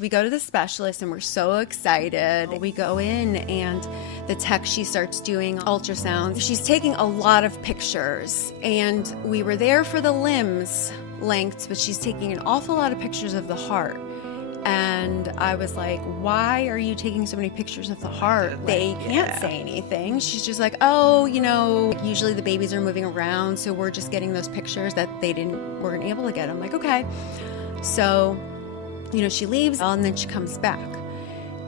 We go to the specialist and we're so excited. We go in and the tech, she starts doing ultrasounds. She's taking a lot of pictures and we were there for the limbs lengths, but she's taking an awful lot of pictures of the heart. And I was like, why are you taking so many pictures of the heart? They can't say anything. She's just like, oh, usually the babies are moving around, so we're just getting those pictures that weren't able to get. I'm like, okay. So she leaves and then she comes back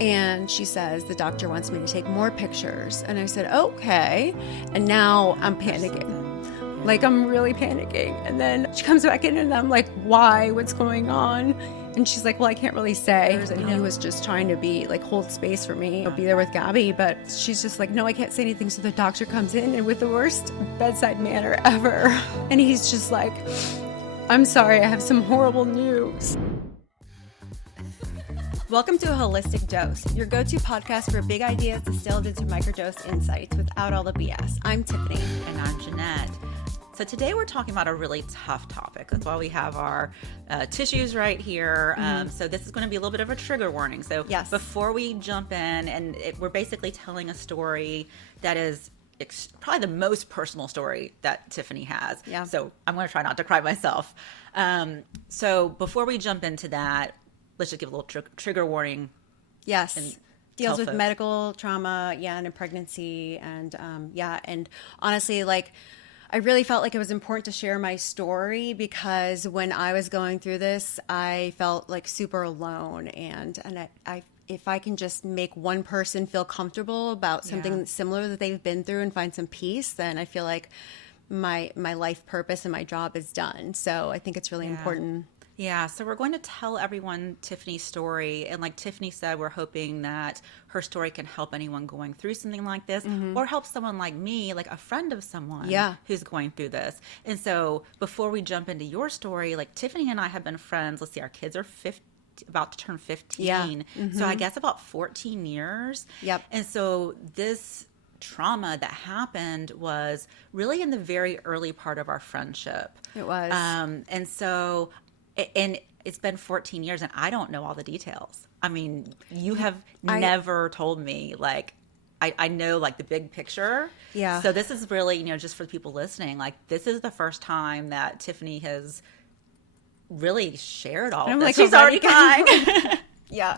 and she says, the doctor wants me to take more pictures. And I said, okay. And now I'm panicking. Like, I'm really panicking. And then she comes back in and I'm like, why? What's going on? And she's like, well, I can't really say. And he was just trying to hold space for me. I'll be there with Gabby. But she's just like, no, I can't say anything. So the doctor comes in and with the worst bedside manner ever. And he's just like, I'm sorry, I have some horrible news. Welcome to A Holistic Dose, your go-to podcast for big ideas distilled into microdose insights without all the BS. I'm Tiffany. And I'm Jeanette. So today we're talking about a really tough topic. That's why we have our tissues right here. So this is going to be a little bit of a trigger warning. So yes. Before we jump in, and we're basically telling a story that is probably the most personal story that Tiffany has. Yeah. So I'm going to try not to cry myself. So before we jump into that, let's just give a little trigger warning. Yes. Deals with medical trauma, and in pregnancy. And and honestly, I really felt like it was important to share my story because when I was going through this, I felt super alone. And if I can just make one person feel comfortable about something similar that they've been through and find some peace, then I feel like my life purpose and my job is done. So I think it's really important. Yeah, so we're going to tell everyone Tiffany's story. And like Tiffany said, we're hoping that her story can help anyone going through something like this or help someone like me, like a friend of someone who's going through this. And so before we jump into your story, Tiffany and I have been friends. Let's see, our kids are about to turn 15. Yeah. So I guess about 14 years. Yep. And so this trauma that happened was really in the very early part of our friendship. It was. And so... And it's been 14 years and I don't know all the details. I mean, you have never told me, I know the big picture. Yeah. So this is really, just for the people listening, this is the first time that Tiffany has really shared all of this. She's already crying. Yeah.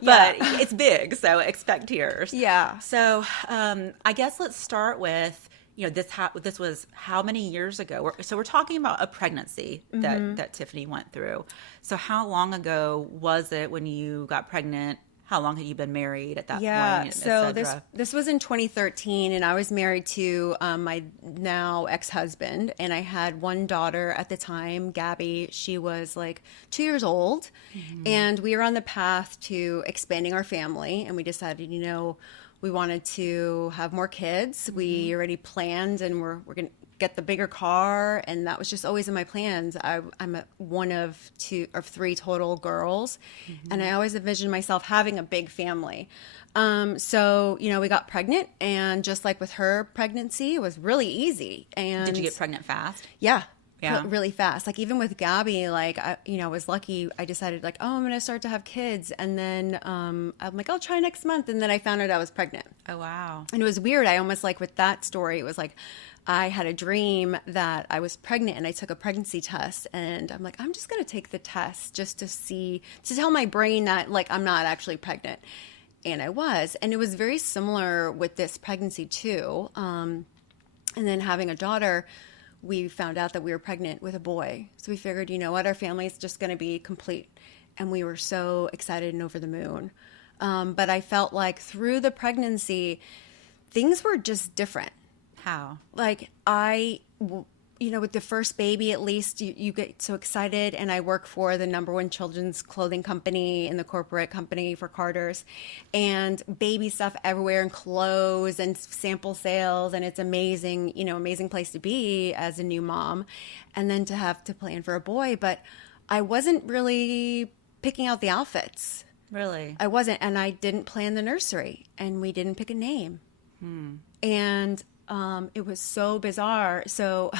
But it's big, so expect tears. Yeah. So I guess let's start with, this was how many years ago? So we're talking about a pregnancy that Tiffany went through. So how long ago was it when you got pregnant? How long had you been married at that point? Yeah, so this was in 2013, and I was married to my now ex-husband, and I had one daughter at the time, Gabby. She was 2 years old, and we were on the path to expanding our family, and we decided, we wanted to have more kids. We already planned, and we're going to get the bigger car, and that was just always in my plans. I'm one of three total girls, and I always envisioned myself having a big family. So we got pregnant, and just like with her pregnancy, it was really easy. And did you get pregnant fast? Yeah. Really fast. Even with Gabby, I was lucky. I decided I'm going to start to have kids. And then I'm like, I'll try next month. And then I found out I was pregnant. Oh, wow. And it was weird. I almost with that story, it was I had a dream that I was pregnant and I took a pregnancy test. And I'm like, I'm just going to take the test just to tell my brain that I'm not actually pregnant. And I was. And it was very similar with this pregnancy too. And then having a daughter, we found out that we were pregnant with a boy. So we figured, our family is just going to be complete. And we were so excited and over the moon. But I felt through the pregnancy, things were just different. How? With the first baby, at least you get so excited. And I work for the #1 children's clothing company and the corporate company for Carter's, and baby stuff everywhere and clothes and sample sales. And it's amazing, amazing place to be as a new mom. And then to have to plan for a boy. But I wasn't really picking out the outfits. Really? I wasn't. And I didn't plan the nursery, and we didn't pick a name. And it was so bizarre. So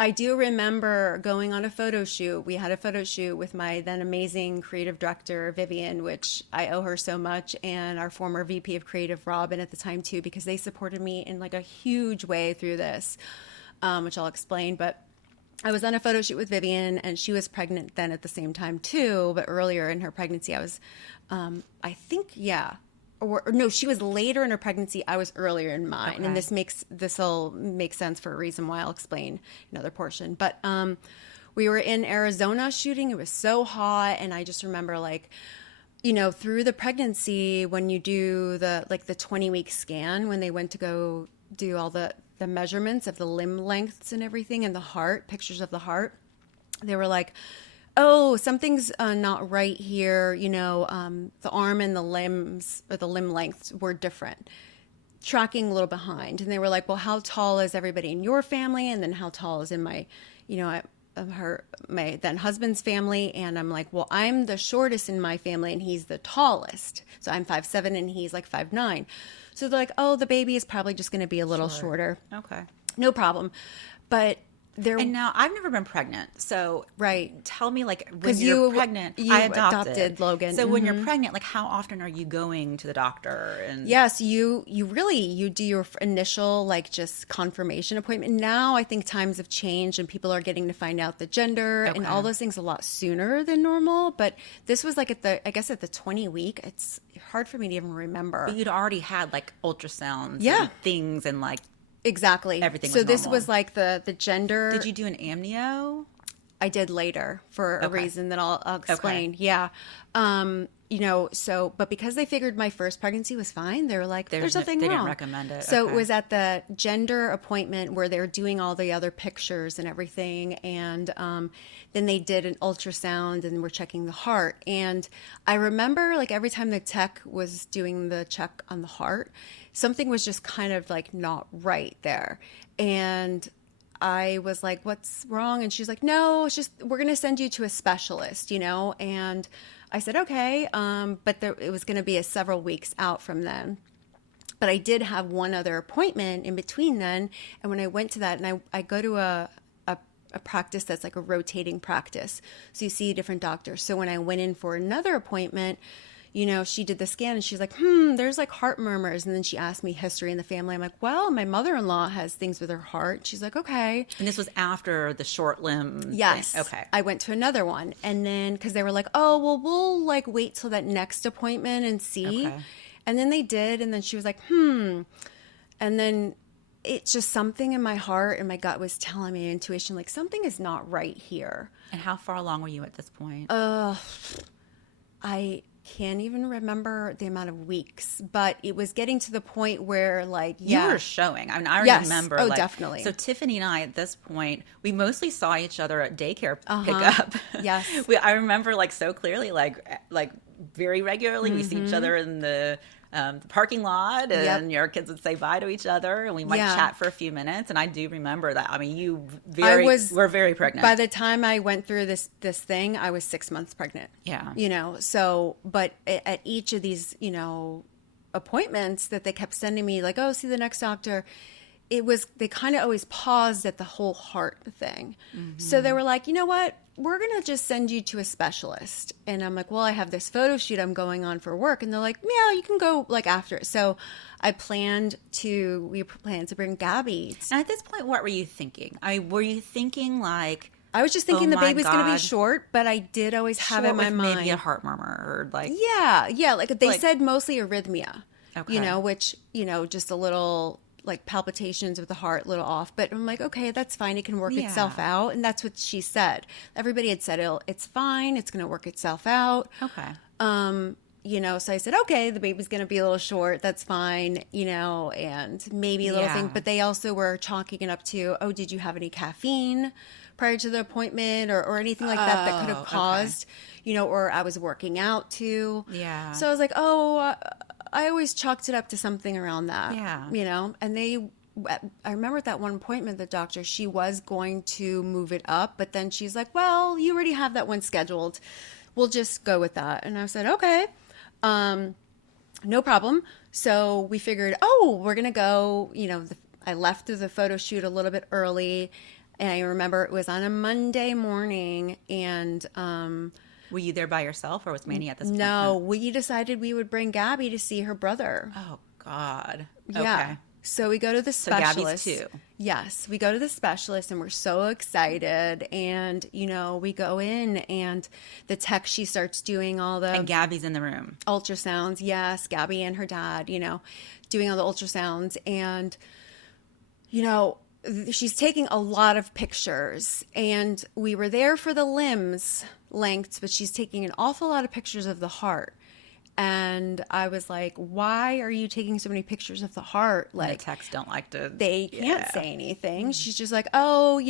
I do remember going on a photo shoot. We had a photo shoot with my then amazing creative director, Vivian, which I owe her so much, and our former VP of creative, Robin, at the time too, because they supported me in like a huge way through this, which I'll explain. But I was on a photo shoot with Vivian, and she was pregnant then at the same time too, but earlier in her pregnancy. I was, I think, yeah. Or no, she was later in her pregnancy. I was earlier in mine, Okay. and this will make sense for a reason why I'll explain another portion. But we were in Arizona shooting. It was so hot, and I just remember like, you know, through the pregnancy when you do the 20-week scan, when they went to go do all the measurements of the limb lengths and everything, and the heart, pictures of the heart, they were like, oh, something's not right here. You know, the arm and the limbs or the limb lengths were different, tracking a little behind. And they were like, well, how tall is everybody in your family? And then how tall is in my, you know, my then husband's family? And I'm like, well, I'm the shortest in my family and he's the tallest. So I'm 5'7" and he's like 5'9". So they're like, oh, the baby is probably just going to be a little shorter. Okay. No problem. But and now I've never been pregnant, so tell me, like, when you're pregnant, I adopted Logan. So when you're pregnant, like, how often are you going to the doctor? And yes, you do your initial like just confirmation appointment. Now I think times have changed and people are getting to find out the gender and all those things a lot sooner than normal. But this was like at the 20 week. It's hard for me to even remember. But you'd already had like ultrasounds, and things, and like. Exactly. Everything was so this normal. was like the gender. Did you do an amnio? I did later for a reason that I'll explain. Okay. Yeah. You know, so, but because they figured my first pregnancy was fine, they were like, there's nothing wrong. They didn't recommend it. So it was at the gender appointment where they were doing all the other pictures and everything. And then they did an ultrasound and were checking the heart. And I remember like every time the tech was doing the check on the heart, something was just kind of like not right there. And I was like, what's wrong? And she's like, no, it's just, we're going to send you to a specialist, you know? And I said, okay. But it was going to be several weeks out from then. But I did have one other appointment in between then. And when I went to that, and I go to a practice that's like a rotating practice. So you see different doctors. So when I went in for another appointment, you know, she did the scan and she's like, there's like heart murmurs. And then she asked me history in the family. I'm like, well, my mother-in-law has things with her heart. She's like, okay. And this was after the short limb Yes. thing. Okay. I went to another one. And then, because they were like, oh, well, we'll like wait till that next appointment and see. Okay. And then they did. And then she was like, And then it's just something in my heart and my gut was telling me, intuition, like something is not right here. And how far along were you at this point? I can't even remember the amount of weeks, but it was getting to the point where like, you were showing. I mean, I remember. Oh, like, definitely. So Tiffany and I, at this point, we mostly saw each other at daycare pickup. Yes. I remember like so clearly, like very regularly, we see each other in the parking lot, and your kids would say bye to each other, and we might chat for a few minutes. And I do remember that. I mean, you were very pregnant. By the time I went through this thing, I was 6 months pregnant. Yeah. You know, so, but at each of these, you know, appointments that they kept sending me, like, oh, see the next doctor, they kind of always paused at the whole heart thing. Mm-hmm. So they were like, you know what? We're going to just send you to a specialist. And I'm like, well, I have this photo shoot I'm going on for work. And they're like, yeah, you can go like after it. So we planned to bring Gabby. And at this point, what were you thinking? Were you thinking like, I was just thinking the baby's going to be short, but I did always have in my mind. Maybe a heart murmur or like. Yeah. Like they said mostly arrhythmia, okay. You know, which, you know, just a little like palpitations with the heart, a little off. But I'm like, okay, that's fine. It can work itself out. And that's what she said. Everybody had said, it's fine. It's going to work itself out. Okay. You know, so I said, okay, the baby's going to be a little short. That's fine, you know, and maybe a little thing. But they also were chalking it up to, oh, did you have any caffeine prior to the appointment or anything like that could have caused, you know, or I was working out too. Yeah. So I was like, oh, I always chalked it up to something around that. Yeah. You know, and I remember at that one appointment, the doctor, she was going to move it up, but then she's like, well, you already have that one scheduled. We'll just go with that. And I said, okay, no problem. So we figured, we're going to go, you know, I left through the photo shoot a little bit early. And I remember it was on a Monday morning, and were you there by yourself, or was Manny at this point? no, we decided we would bring Gabby to see her brother. Oh God. Yeah. Okay. So we go to the specialist. So Gabby's 2. Yes, we go to the specialist, and we're so excited. And we go in, and the tech, she starts doing all the And Gabby's in the room. ultrasounds. Yes, Gabby and her dad, doing all the ultrasounds, and she's taking a lot of pictures. And we were there for the limbs lengths, but she's taking an awful lot of pictures of the heart. And I was like, why are you taking so many pictures of the heart? Like, the techs don't like to. They can't say anything. She's just like, oh,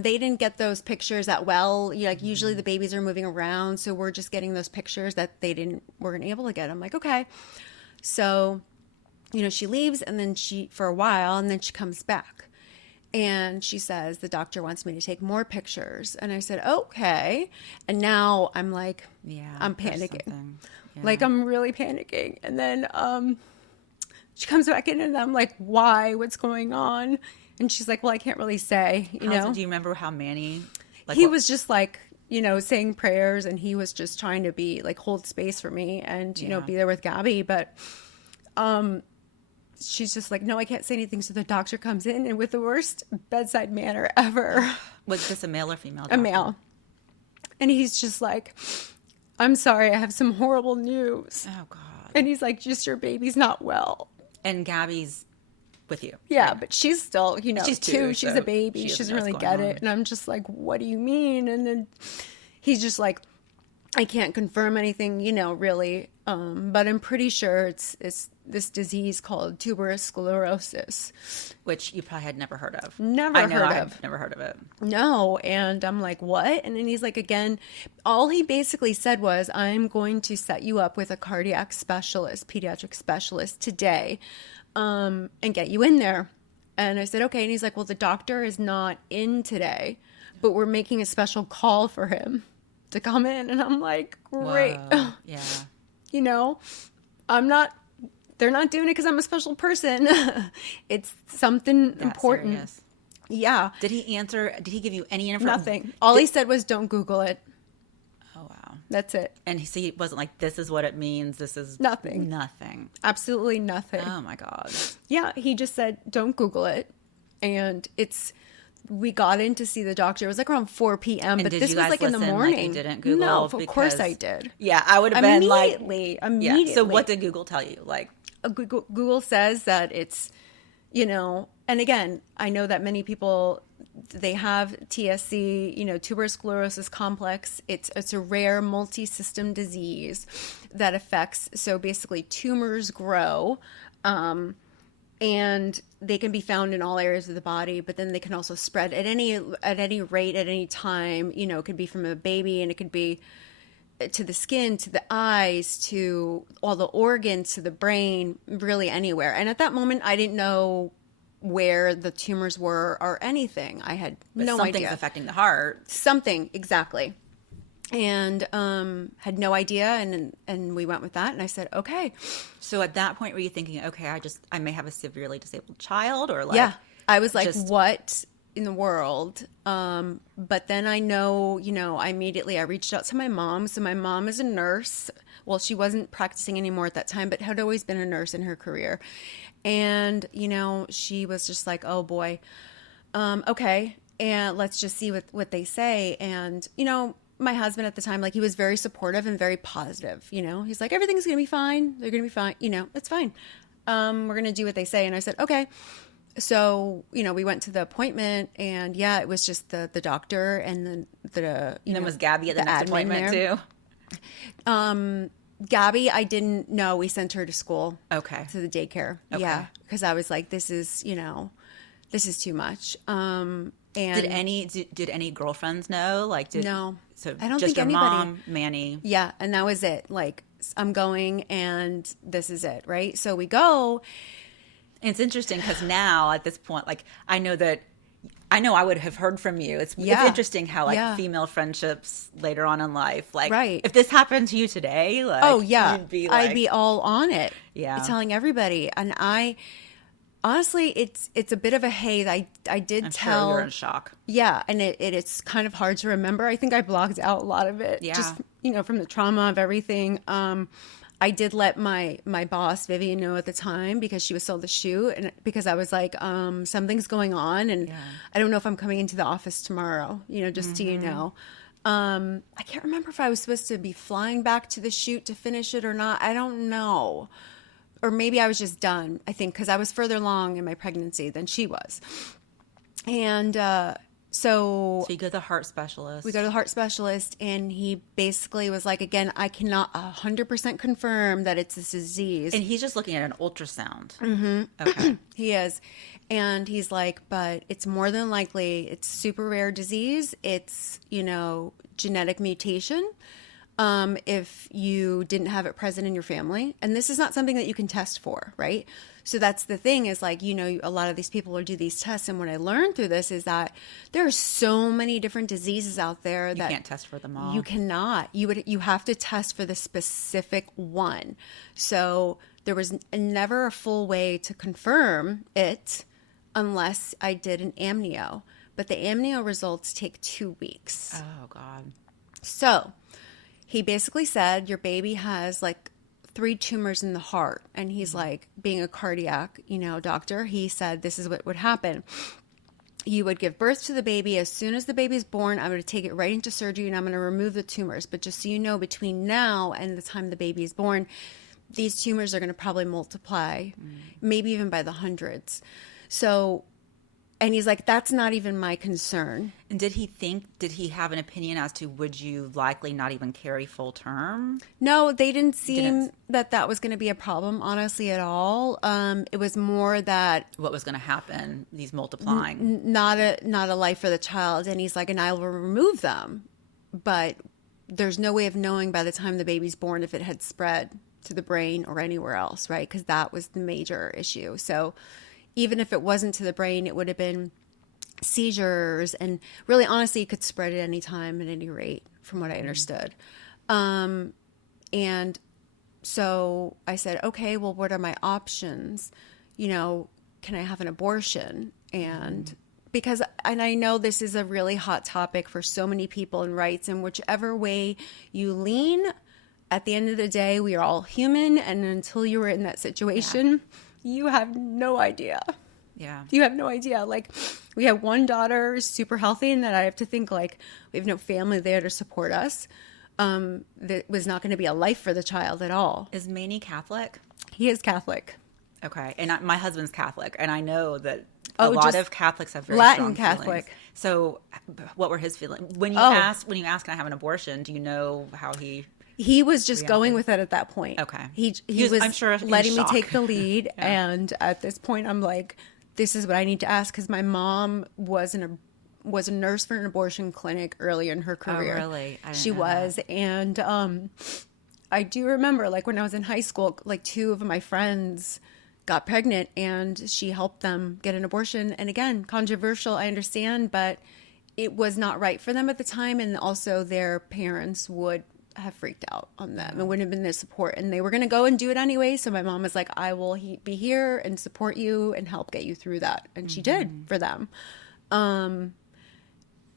they didn't get those pictures that well. Like, usually the babies are moving around, so we're just getting those pictures that weren't able to get. I'm like, okay. So, she leaves, and then for a while, and then she comes back. And she says, the doctor wants me to take more pictures. And I said, okay. And now I'm like, I'm panicking. Yeah. Like, I'm really panicking. And then she comes back in, and I'm like, why? What's going on? And she's like, well, I can't really say, Do you remember how Manny? He was just like, saying prayers, and he was just trying to be like, hold space for me and, be there with Gabby. But she's just like, no, I can't say anything. So the doctor comes in, and with the worst bedside manner ever. Was this a male or female doctor? A male. And he's just like, I'm sorry, I have some horrible news. Oh, God. And he's like, just your baby's not well. And Gabby's with you. Yeah, but she's still, she's 2. She's so a baby. She doesn't really get it. And I'm just like, what do you mean? And then he's just like, I can't confirm anything, really. But I'm pretty sure it's this disease called tuberous sclerosis. Which you probably had never heard of. I've never heard of it. No. And I'm like, what? And then he's like, again, all he basically said was, I'm going to set you up with a cardiac specialist, pediatric specialist today, and get you in there. And I said, okay. And he's like, well, the doctor is not in today, but we're making a special call for him to come in. And I'm like, great. Whoa. Yeah. They're not doing it because I'm a special person. It's something That's important. Serious. Yeah. Did he give you any information? Nothing. All he said was, don't Google it. Oh, wow. That's it. And he wasn't like, this is what it means. This is nothing. Nothing. Absolutely nothing. Oh, my God. Yeah. He just said, don't Google it. And we got in to see the doctor. It was like around 4 p.m., but this was like in the morning. Like you didn't Google? No, of course I did. Yeah, I would have been like... Immediately. Yeah. So what did Google tell you? Like, Google says that it's, and again, I know that many people, they have TSC, Tuberous Sclerosis Complex. It's a rare multi-system disease that affects, so basically tumors grow, and they can be found in all areas of the body, but then they can also spread at any rate, at any time. It could be from a baby, and it could be to the skin, to the eyes, to all the organs, to the brain, really anywhere. And at that moment, I didn't know where the tumors were or anything. I had no idea. Something's affecting the heart. Something, exactly. And had no idea, and we went with that, and I said, okay. So at that point, were you thinking, okay, I may have a severely disabled child, or like... Yeah, I was like, what in the world? But then I know, I reached out to my mom. So my mom is a nurse. Well, she wasn't practicing anymore at that time, but had always been a nurse in her career. And, she was just like, oh boy, okay. And let's just see what they say. And, my husband at the time, like, he was very supportive and very positive. He's like, everything's going to be fine. They're going to be fine. It's fine. We're going to do what they say. And I said, okay. So, we went to the appointment, and yeah, it was just the doctor and the and then was Gabby at the next appointment too? Gabby, I didn't know. We sent her to school. Okay. To the daycare. Okay. Yeah. Because I was like, this is too much. And did any girlfriends know? Like, no. So I don't just think your anybody. Mom, Manny. Yeah, and that was it. Like, I'm going, and this is it, right? So we go. And it's interesting because now at this point, like, I know I would have heard from you. It's interesting how like female friendships later on in life, like, right. If this happened to you today, like, oh yeah, you'd be like, I'd be all on it. Yeah, telling everybody, and I Honestly, it's a bit of a haze. I did I'm tell. sure you're in shock. Yeah, and it's kind of hard to remember. I think I blocked out a lot of it. Yeah. Just, from the trauma of everything. I did let my boss, Vivian, know at the time because she was still at the shoot, and because I was like, something's going on, and I don't know if I'm coming into the office tomorrow, just so you know. I can't remember if I was supposed to be flying back to the shoot to finish it or not. I don't know. Or maybe I was just done, I think, because I was further along in my pregnancy than she was. And so you go to the heart specialist. We go to the heart specialist, and he basically was like, again, I cannot 100% confirm that it's this disease. And he's just looking at an ultrasound. Mm-hmm. Okay. He is. And he's like, but it's more than likely, it's super rare disease. It's, genetic mutation. If you didn't have it present in your family. And this is not something that you can test for, right? So that's the thing is like, a lot of these people will do these tests. And what I learned through this is that there are so many different diseases out there that you can't test for them all. You cannot. You have to test for the specific one. So there was never a full way to confirm it unless I did an amnio. But the amnio results take 2 weeks. Oh, God. So he basically said, your baby has like 3 tumors in the heart. And he's like, being a cardiac, doctor, he said, this is what would happen. You would give birth to the baby. As soon as the baby's born, I'm going to take it right into surgery and I'm going to remove the tumors. But just so you know, between now and the time the baby is born, these tumors are going to probably multiply, maybe even by the hundreds. So, and he's like, that's not even my concern. And did he have an opinion as to would you likely not even carry full term? No, they didn't seem that was going to be a problem, honestly, at all. It was more that what was going to happen, these multiplying. Not a life for the child. And he's like, and I will remove them. But there's no way of knowing by the time the baby's born if it had spread to the brain or anywhere else, right? Because that was the major issue. So even if it wasn't to the brain, it would have been seizures. And really, honestly, it could spread at any time, at any rate, from what I understood. And so I said, okay, well, what are my options? Can I have an abortion? And because, and I know this is a really hot topic for so many people in rights, and whichever way you lean, at the end of the day, we are all human. And until you were in that situation, you have no idea. Yeah. You have no idea. Like, we have one daughter, super healthy, and that I have to think, like, we have no family there to support us. That was not going to be a life for the child at all. Is Manny Catholic? He is Catholic. Okay. And my husband's Catholic, and I know that a lot of Catholics have very Latin strong Catholic. feelings. So what were his feelings? When you ask, can I have an abortion, do you know how he... He was just going with it at that point. Okay. He was I'm sure, letting me take the lead. And at this point, I'm like, this is what I need to ask. Because my mom was a nurse for an abortion clinic early in her career. Oh, really? She was. That. And I do remember, like, when I was in high school, like, 2 of my friends got pregnant and she helped them get an abortion. And again, controversial, I understand, but it was not right for them at the time. And also their parents would have freaked out on them. It wouldn't have been their support, and they were going to go and do it anyway. So my mom was like, I will be here and support you and help get you through that. And she did for them.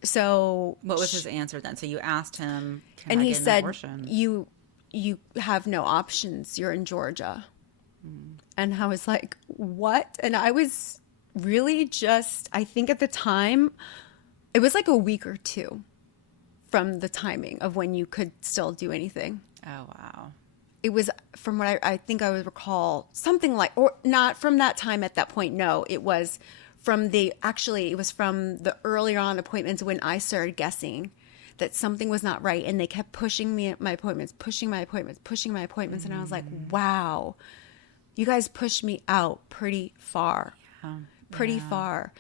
So what was his answer then? So you asked him, can and I he get an said, abortion? you have no options. You're in Georgia. And I was like, what? And I was really just, I think at the time, it was like a week or 2 from the timing of when you could still do anything. Oh, wow. It was, from what I think I would recall, something like, or not from that time at that point, no. It was from the earlier on appointments when I started guessing that something was not right. And they kept pushing me at my appointments, pushing my appointments. And I was like, wow, you guys pushed me out pretty far, pretty far.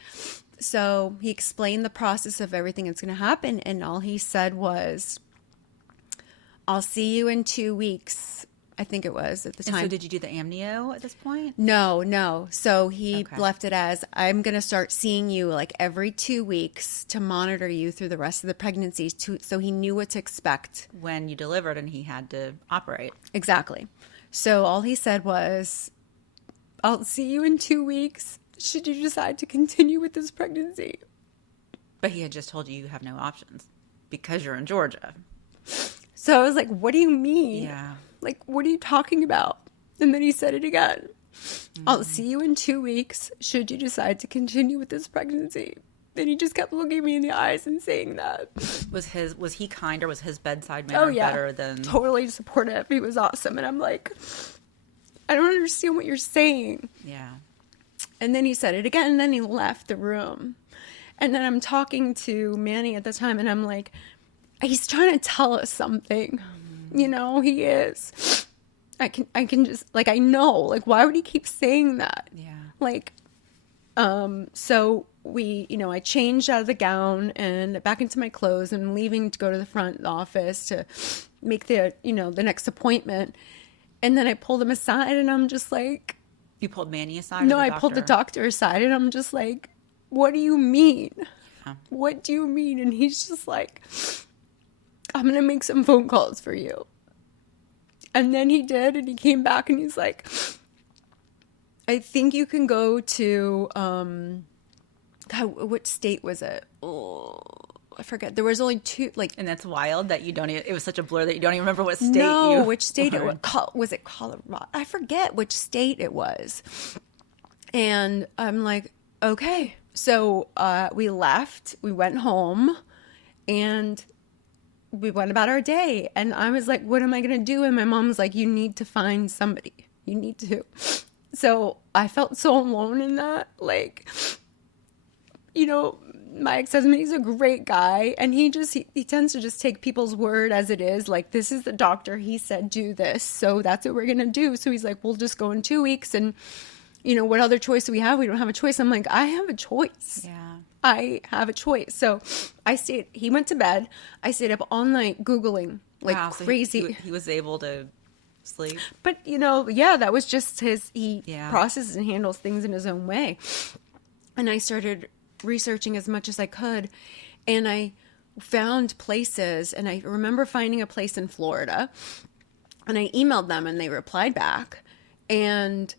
So he explained the process of everything that's going to happen. And all he said was, I'll see you in 2 weeks. I think it was at the time. And so did you do the amnio at this point? No. So he left it as, I'm going to start seeing you like every 2 weeks to monitor you through the rest of the pregnancy. So he knew what to expect. When you delivered and he had to operate. Exactly. So all he said was, I'll see you in 2 weeks should you decide to continue with this pregnancy. But he had just told you have no options because you're in Georgia. So I was like, what do you mean? Yeah. Like, what are you talking about? And then he said it again. I'll see you in 2 weeks should you decide to continue with this pregnancy. Then he just kept looking me in the eyes and saying that. Was he kind, or was his bedside manner better than... Totally supportive. He was awesome. And I'm like, I don't understand what you're saying. Yeah. And then he said it again, and then he left the room. And then I'm talking to Manny at the time, and I'm like, he's trying to tell us something. You know, he is. I can just, like, I know. Like, why would he keep saying that? Yeah. Like, so we, you know, I changed out of the gown and back into my clothes and leaving to go to the front office to make the, you know, the next appointment. And then I pulled him aside and I'm just like... You pulled Manny aside? No, I pulled the doctor aside and I'm just like, what do you mean? Huh. What do you mean? And he's just like, I'm going to make some phone calls for you. And then he did, and he came back and he's like, I think you can go to, God, what state was it? Oh, I forget. There was only 2, like. And that's wild that you don't even, it was such a blur that you don't even remember what state No, which state it was. Was it Colorado? I forget which state it was. And I'm like, okay. So we left, we went home, and we went about our day. And I was like, what am I going to do? And my mom was like, you need to find somebody. You need to. So I felt so alone in that. Like, you know, my ex-husband, he's a great guy. And he tends to just take people's word as it is. Like, this is the doctor. He said, do this. So that's what we're going to do. So he's like, we'll just go in 2 weeks. And, you know, what other choice do we have? We don't have a choice. I'm like, I have a choice. Yeah. I have a choice. So he went to bed. I stayed up all night Googling like crazy. So he was able to sleep. But, you know, yeah, that was just he processes and handles things in his own way. And I started researching as much as I could. And I found places. And I remember finding a place in Florida. And I emailed them and they replied back. And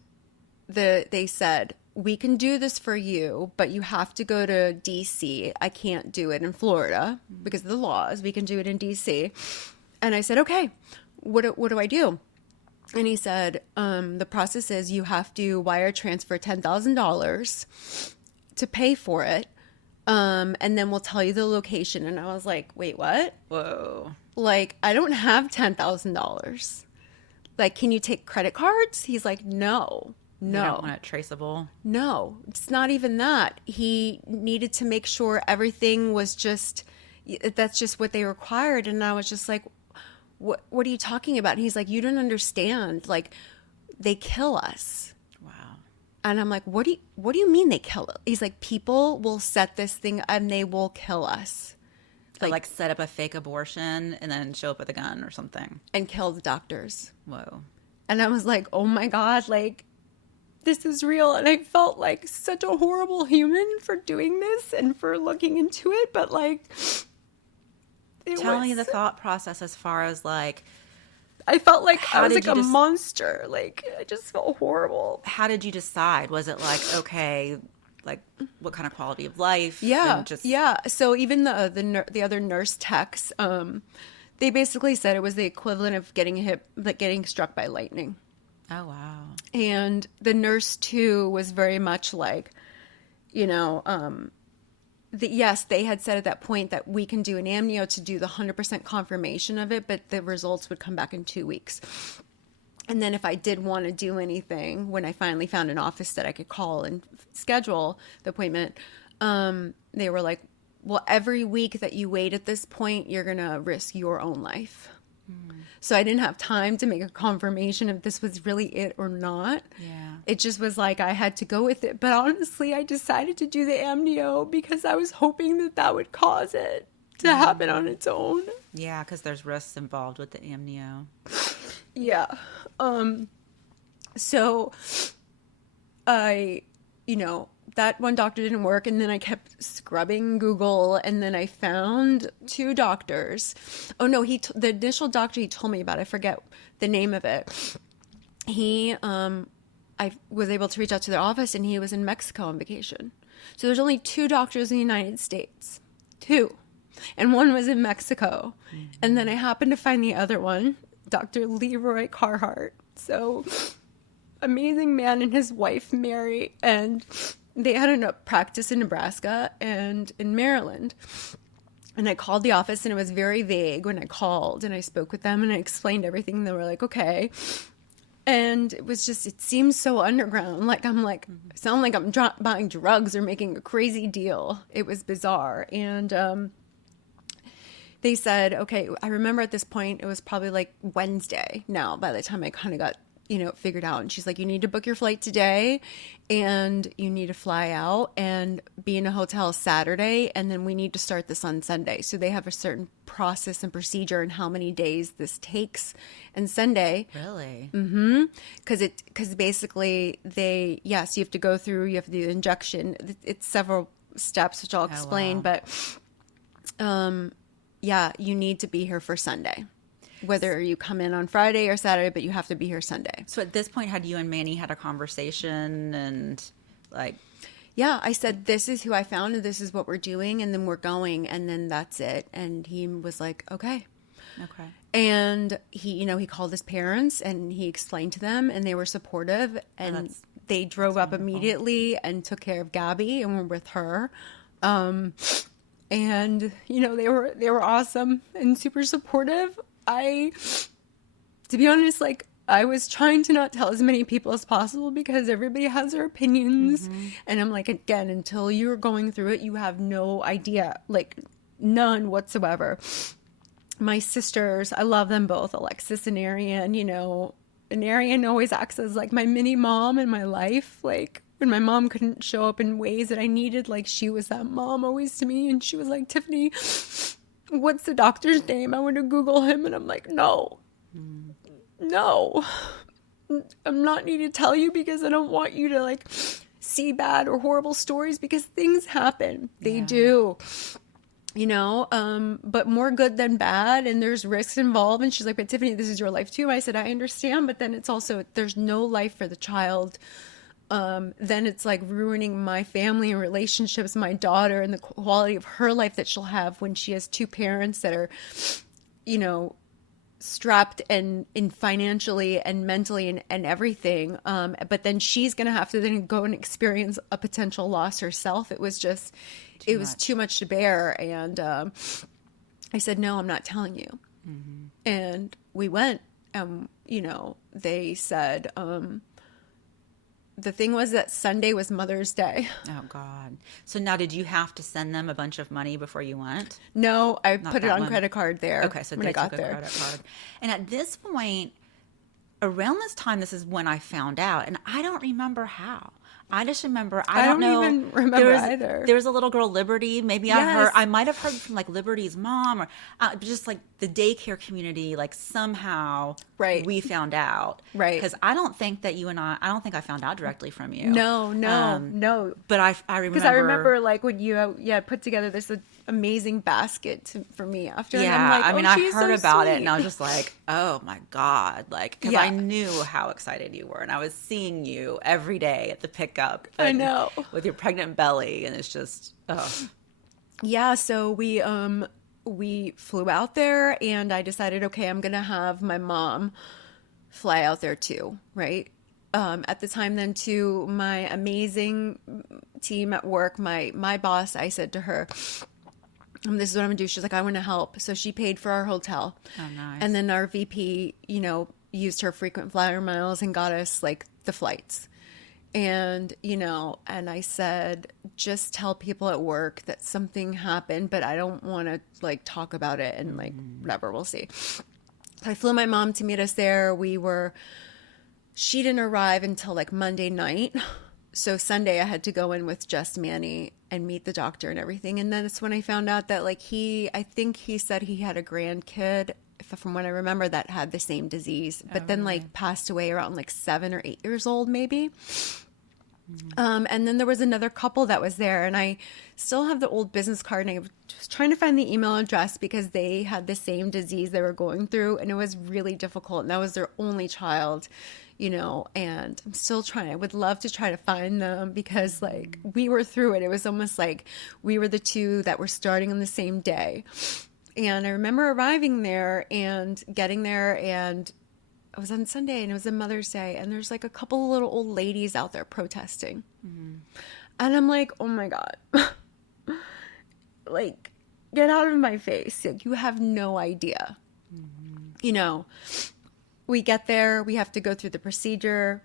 they said, we can do this for you, but you have to go to DC. I can't do it in Florida because of the laws. We can do it in DC. And I said, okay, what do I do? And he said, the process is you have to wire transfer $10,000 to pay for it. And then we'll tell you the location. And I was like, wait, what? Whoa. Like, I don't have $10,000. Like, can you take credit cards? He's like, no. No. They don't want it traceable. No, it's not even that. He needed to make sure everything was that's just what they required. And I was just like, what are you talking about? And he's like, you don't understand. Like, they kill us. Wow. And I'm like, what do you mean they kill us? He's like, people will set this thing and they will kill us. Like set up a fake abortion and then show up with a gun or something. And kill the doctors. Whoa. And I was like, oh my God, like, this is real. And I felt like such a horrible human for doing this and for looking into it. But like, tell me the thought process as far as like, I felt like I was like a monster. Like, I just felt horrible. How did you decide? Was it like, okay, like what kind of quality of life? Yeah. Yeah. So even the other nurse techs, they basically said it was the equivalent of getting struck by lightning. Oh, wow. And the nurse, too, was very much like, you know, yes, they had said at that point that we can do an amnio to do the 100% confirmation of it, but the results would come back in 2 weeks. And then if I did want to do anything, when I finally found an office that I could call and schedule the appointment, they were like, well, every week that you wait at this point, you're going to risk your own life. So I didn't have time to make a confirmation if this was really it or not. Yeah. It just was like I had to go with it. But honestly, I decided to do the amnio because I was hoping that would cause it to happen on its own. Yeah, because there's risks involved with the amnio. Yeah. So I, you know, that one doctor didn't work, and then I kept scrubbing Google, and then I found 2 doctors. Oh no, the initial doctor he told me about, I forget the name of it. I I was able to reach out to their office, and he was in Mexico on vacation. So there's only 2 doctors in the United States. 2. And one was in Mexico. Mm-hmm. And then I happened to find the other one, Dr. LeRoy Carhart. So amazing man and his wife, Mary. And they had a practice in Nebraska and in Maryland. And I called the office, and it was very vague when I called, and I spoke with them, and I explained everything. And they were like, okay. And it was just, it seems so underground. Like, I'm like, sound like I'm buying drugs or making a crazy deal. It was bizarre. And they said, okay, I remember at this point, it was probably like Wednesday now, by the time I kind of got, figured out. And she's like, you need to book your flight today, and you need to fly out and be in a hotel Saturday, and then we need to start this on Sunday. So they have a certain process and procedure and how many days this takes. And Sunday. Really? Mm-hmm. Because basically you have to go through, you have to do the injection. It's several steps, which I'll explain. Wow. But you need to be here for Sunday. Whether you come in on Friday or Saturday, but you have to be here Sunday. So at this point, had you and Manny had a conversation and like... Yeah, I said, this is who I found, and this is what we're doing, and then we're going, and then that's it. And he was like, okay. Okay. And he called his parents, and he explained to them, and they were supportive, and they drove up immediately and took care of Gabby, and were with her. And, they were awesome and super supportive. To be honest, like, I was trying to not tell as many people as possible because everybody has their opinions. Mm-hmm. And I'm like, again, until you're going through it, you have no idea, like, none whatsoever. My sisters, I love them both, Alexis and Arian, and Arian always acts as like my mini mom in my life. Like, when my mom couldn't show up in ways that I needed, like, she was that mom always to me. And she was like, Tiffany, what's the doctor's name? I want to Google him. And I'm like, no, I'm not need to tell you because I don't want you to like see bad or horrible stories because things happen. They do, but more good than bad. And there's risks involved. And she's like, but Tiffany, this is your life too. I said, I understand. But then it's also, there's no life for the child. Then it's like ruining my family and relationships, my daughter, and the quality of her life that she'll have when she has 2 parents that are, strapped and in financially and mentally and everything. But then she's going to have to then go and experience a potential loss herself. It was just, was too much to bear. And I said, no, I'm not telling you. Mm-hmm. And we went, they said, the thing was that Sunday was Mother's Day. Oh, God. So now did you have to send them a bunch of money before you went? No, I put it on credit card there. Okay, so they took a credit card. And at this point, around this time, this is when I found out. And I don't remember how. I just remember, I don't know. Even remember either. There was a little girl, Liberty. Maybe I might have heard from like Liberty's mom or just like the daycare community, like somehow we found out. Right. Because I don't think that I don't think I found out directly from you. No. But I remember. Because I remember like when you put together this amazing basket for me after. Yeah. And I'm like, I heard about it and I was just like, oh my God. Like, because I knew how excited you were and I was seeing you every day at the pickup. I know. With your pregnant belly, and it's just, Yeah, so we flew out there, and I decided, okay, I'm going to have my mom fly out there too, right? At the time then, to my amazing team at work, my boss, I said to her, this is what I'm going to do. She's like, I want to help. So she paid for our hotel. Oh, nice. And then our VP, used her frequent flyer miles and got us, like, the flights. And, and I said, just tell people at work that something happened, but I don't want to like talk about it and like, whatever, we'll see. I flew my mom to meet us there. She didn't arrive until like Monday night. So Sunday I had to go in with just Manny and meet the doctor and everything. And then it's when I found out that like I think he said he had a grandkid, from what I remember, that had the same disease, but then like passed away around like 7 or 8 years old, maybe. And then there was another couple that was there, and I still have the old business card, and I was trying to find the email address because they had the same disease they were going through, and it was really difficult, and that was their only child, you know, and I'm still trying. I would love to try to find them because, like, we were through it. It was almost like we were the two that were starting on the same day. And I remember arriving there and getting there, and it was on Sunday, and it was a Mother's Day, and there's like a couple of little old ladies out there protesting. And I'm like, oh my God, like, get out of my face. Like, you have no idea. You know, we get there, we have to go through the procedure.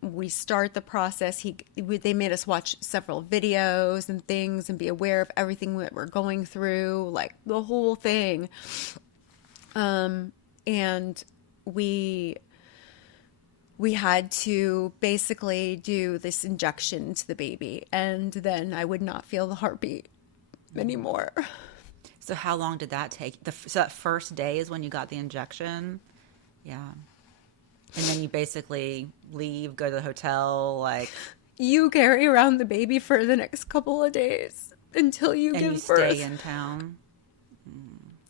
We start the process. They made us watch several videos and things and be aware of everything that we're going through, like the whole thing. And we had to basically do this injection to the baby, and then I would not feel the heartbeat anymore. So how long did that take? So that first day is when you got the injection? Yeah. And then you basically leave, go to the hotel, like... You carry around the baby for the next couple of days until you give birth. And you stay in town?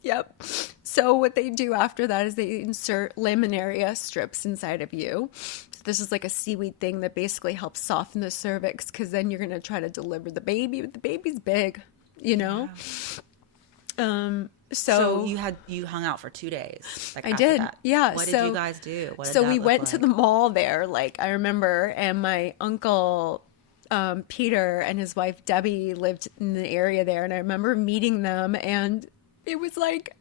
Yep. So what they do after that is they insert laminaria strips inside of you. So this is like a seaweed thing that basically helps soften the cervix, because then you're going to try to deliver the baby, but the baby's big, you know? Yeah. So you hung out for 2 days. Like, I after did. That. Yeah. What did you guys do? What did so that we look went like? to the mall there, like I remember, and my uncle Peter and his wife Debbie lived in the area there, and I remember meeting them, and it was like,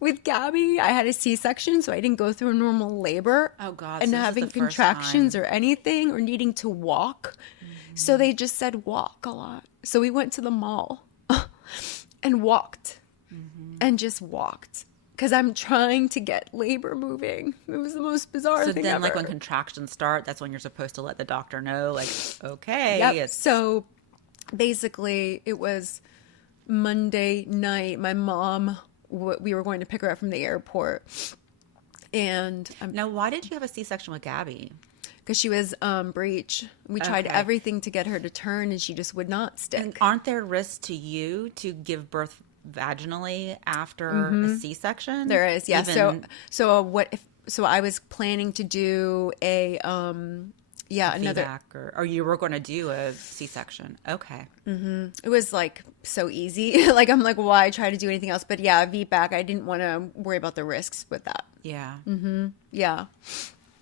with Gabby, I had a C-section, so I didn't go through a normal labor. Oh God! And so having contractions or anything, or needing to walk. So they just said walk a lot. So we went to the mall and walked. And just walked, because I'm trying to get labor moving. It was the most bizarre thing ever. Like when contractions start, that's when you're supposed to let the doctor know, like, okay. Yep. So basically it was Monday night. My mom, we were going to pick her up from the airport. And now, why did you have a C-section with Gabby? Because she was breech. We tried everything to get her to turn, and she just would not stick. And aren't there risks to you to give birth vaginally after a C-section? There is, yeah. So I was planning to do a another, or you were going to do a C-section. Okay. It was like so easy. Like, I'm like, why try to do anything else? But yeah, VBAC, I didn't want to worry about the risks with that. Yeah. Yeah.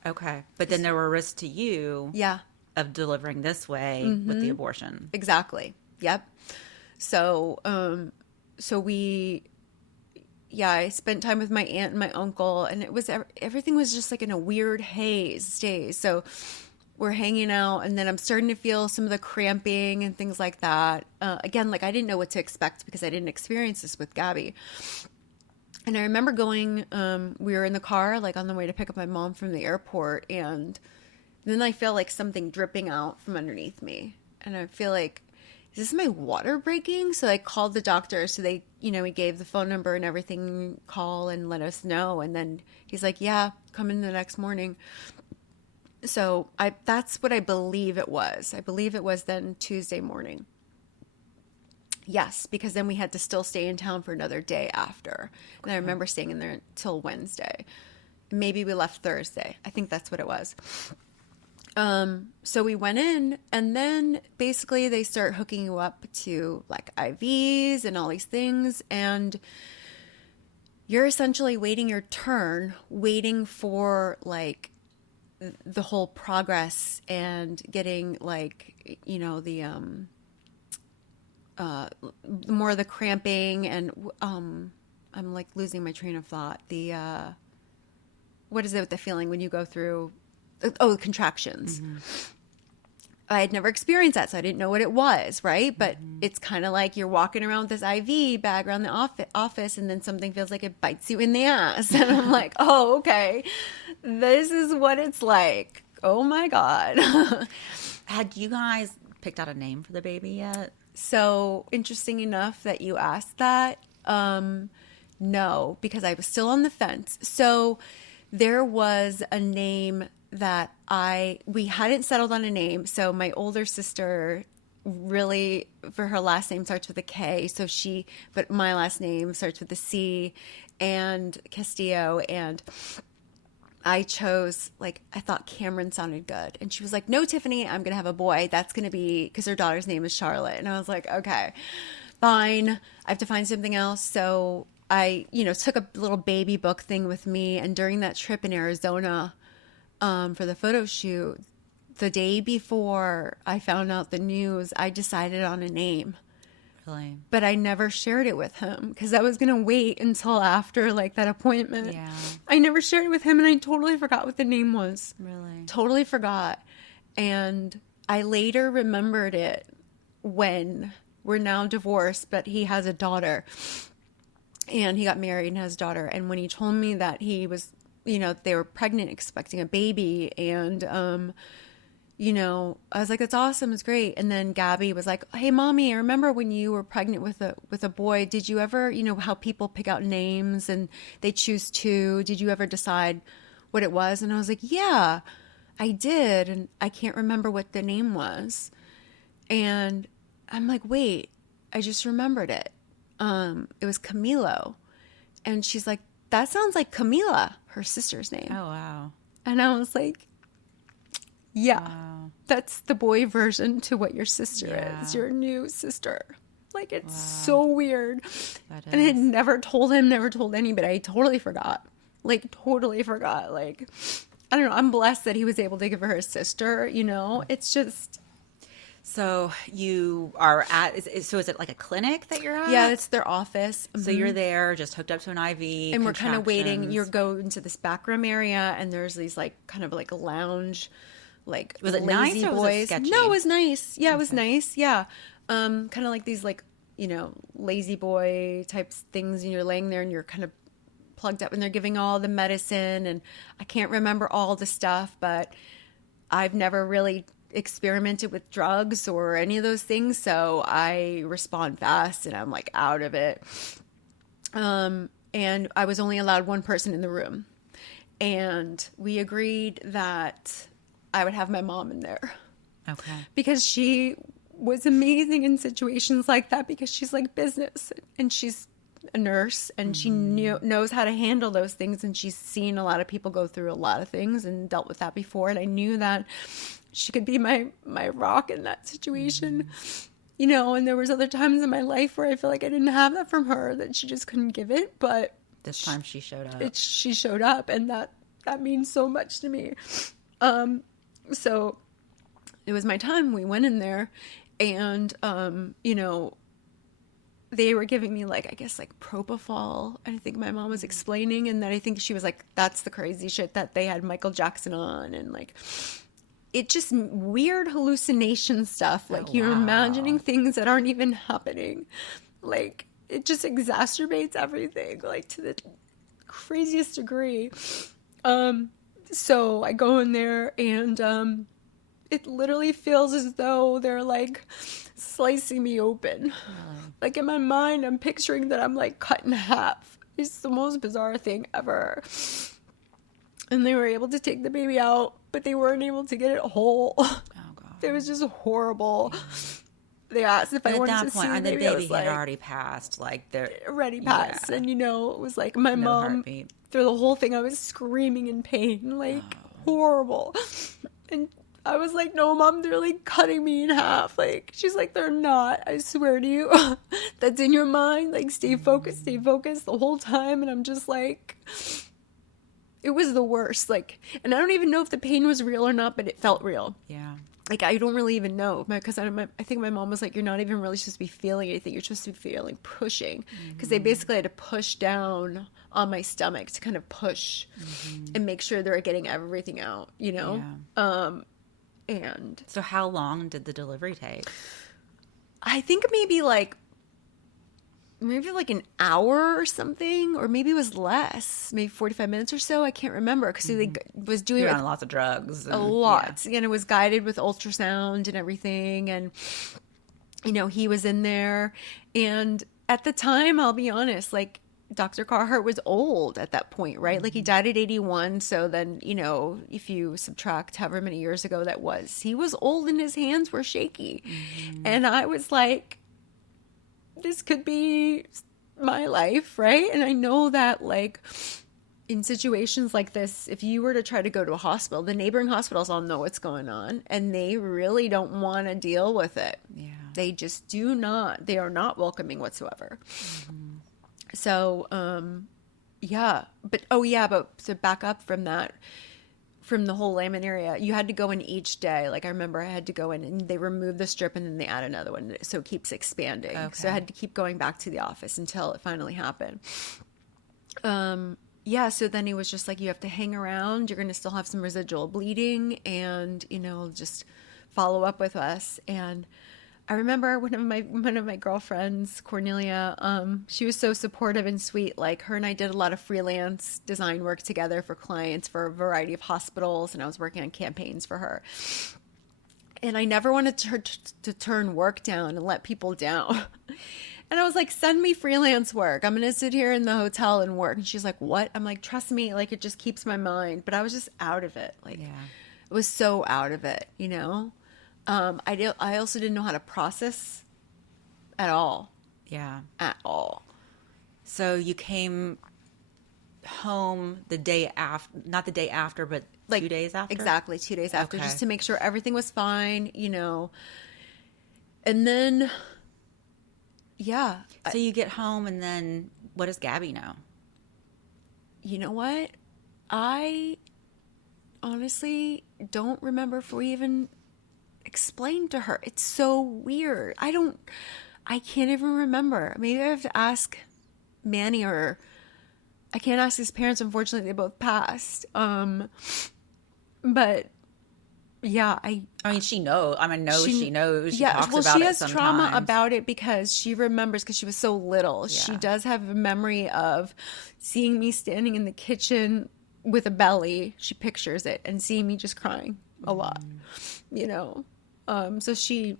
Okay. But then there were risks to you. Yeah. Of delivering this way with the abortion. Exactly. Yep. So, I spent time with my aunt and my uncle, and it was, everything was just like in a weird haze days. So we're hanging out, and then I'm starting to feel some of the cramping and things like that. Again, like, I didn't know what to expect because I didn't experience this with Gabby. And I remember going, we were in the car, like on the way to pick up my mom from the airport, and then I feel like something dripping out from underneath me. And I feel like, is this my water breaking? So I called the doctor. So they, he gave the phone number and everything, call and let us know. And then he's like, yeah, come in the next morning. So that's what I believe it was. I believe it was then Tuesday morning. Yes, because then we had to still stay in town for another day after. And I remember staying in there until Wednesday. Maybe we left Thursday. I think that's what it was. So we went in, and then basically they start hooking you up to like IVs and all these things, and you're essentially waiting your turn, waiting for like the whole progress and getting like, the more of the cramping, and I'm like losing my train of thought. What is it with the feeling when you go through contractions. I had never experienced that, so I didn't know what it was, right? But it's kind of like you're walking around with this IV bag around the office, and then something feels like it bites you in the ass. And I'm like, oh, okay. This is what it's like. Oh, my God. Had you guys picked out a name for the baby yet? So interesting enough that you asked that. No, because I was still on the fence. So there was a name that we hadn't settled on a name. So my older sister really, for her last name starts with a K. But my last name starts with a C, and Castillo. And I chose, I thought Cameron sounded good. And she was like, no, Tiffany, I'm going to have a boy. That's going to be, because her daughter's name is Charlotte. And I was like, okay, fine. I have to find something else. So I, took a little baby book thing with me. And during that trip in Arizona, for the photo shoot, the day before I found out the news, I decided on a name. Really? But I never shared it with him because I was going to wait until after that appointment. Yeah. I never shared it with him, and I totally forgot what the name was. Really? Totally forgot. And I later remembered it when we're now divorced, but he has a daughter. And he got married and has a daughter. And when he told me that he was, they were pregnant, expecting a baby, and I was like, that's awesome. It's great. And then Gabby was like, hey, mommy, I remember when you were pregnant with a boy, did you ever, how people pick out names and they choose two? Did you ever decide what it was? And I was like, yeah, I did. And I can't remember what the name was. And I'm like, wait, I just remembered it. It was Camilo. And she's like, that sounds like Camila, her sister's name. Oh, wow. And I was like, yeah, wow. That's the boy version to what your sister is, your new sister. It's so weird. That is. And I had never told him, never told anybody. I totally forgot. Totally forgot. I don't know. I'm blessed that he was able to give her a sister, It's just... So you are so is it like a clinic that you're at? Yeah, it's their office. So you're there, just hooked up to an IV. And we're kind of waiting. You go into this back room area, and there's these kind of a lounge, was it nice or was it sketchy? No, it was nice. Yeah, it was nice. Yeah. Kind of like these lazy boy types things, and you're laying there and you're kind of plugged up, and they're giving all the medicine, and I can't remember all the stuff, but I've never really experimented with drugs or any of those things, so I respond fast and I'm out of it. And I was only allowed one person in the room, and we agreed that I would have my mom in there. Okay. Because she was amazing in situations like that, because she's business, and she's a nurse, and she knows how to handle those things, and she's seen a lot of people go through a lot of things and dealt with that before, and I knew that she could be my rock in that situation. And there was other times in my life where I feel like I didn't have that from her, that she just couldn't give it, but this time she showed up. She showed up, and that means so much to me. So it was my time. We went in there, and they were giving me propofol. I think my mom was explaining, and that I think she was like, that's the crazy shit that they had Michael Jackson on, and it just weird hallucination stuff. You're imagining things that aren't even happening. It just exacerbates everything, to the craziest degree. So I go in there, and it literally feels as though they're slicing me open. In my mind, I'm picturing that I'm cut in half. It's the most bizarre thing ever. And they were able to take the baby out, but they weren't able to get it whole. Oh, God. It was just horrible. They asked if I wanted to see the baby. The baby had already passed. They're already passed. Yeah. And, it was my mom, heartbeat. Through the whole thing, I was screaming in pain, horrible. And I was like, no, Mom, they're cutting me in half. She's like, they're not. I swear to you. That's in your mind. Stay focused the whole time. And I'm just it was the worst. And I don't even know if the pain was real or not, but it felt real. Yeah. I don't really even know, because I think my mom was like, you're not even really supposed to be feeling anything. You're supposed to be feeling pushing, because they basically had to push down on my stomach to kind of push and make sure they were getting everything out, Yeah. And so how long did the delivery take? I think maybe an hour or something, or maybe it was less, maybe 45 minutes or so. I can't remember, because he was doing on lots of drugs. A lot. Yeah. And it was guided with ultrasound and everything. And, he was in there. And at the time, I'll be honest, Dr. Carhart was old at that point, right? Like he died at 81. So then, you know, if you subtract however many years ago that was, he was old and his hands were shaky. And I was like, this could be my life, right? And I know that like in situations like this, if you were to try to go to a hospital, the neighboring hospitals all know what's going on and they really don't want to deal with it. Yeah. They just do not. They are not welcoming whatsoever. So, yeah. But to back up from that, from the whole laminaria, you had to go in each day. Like I remember I had to go in and they remove the strip and then they add another one. So it keeps expanding. Okay. So I had to keep going back to the office until it finally happened. Yeah, so then he was just like, you have to hang around. You're going to still have some residual bleeding and, you know, just follow up with us. And I remember one of my girlfriends, Cornelia, she was so supportive and sweet. Like her and I did a lot of freelance design work together for clients for a variety of hospitals. And I was working on campaigns for her. And I never wanted to turn work down and let people down. And I was like, send me freelance work. I'm going to sit here in the hotel and work. And she's like, what? I'm like, trust me, like it just keeps my mind. But I was just out of it. Like, it was so out of it, you know? I also didn't know how to process at all. Yeah. At all. So you came home the day after, not the day after, but like 2 days after? Exactly, 2 days after, just to make sure everything was fine, you know. And then... yeah. So you get home and then what does Gabby know? You know what? I honestly don't remember if we even explained to her. It's so weird. I can't even remember. Maybe I have to ask Manny, or I can't ask his parents. Unfortunately, they both passed. But yeah, I mean, she knows. I mean, she knows. She talks well, about she it has sometimes. trauma about it because she remembers, because she was so little. Yeah. She does have a memory of seeing me standing in the kitchen with a belly. She pictures it and seeing me just crying a lot, you know. So she's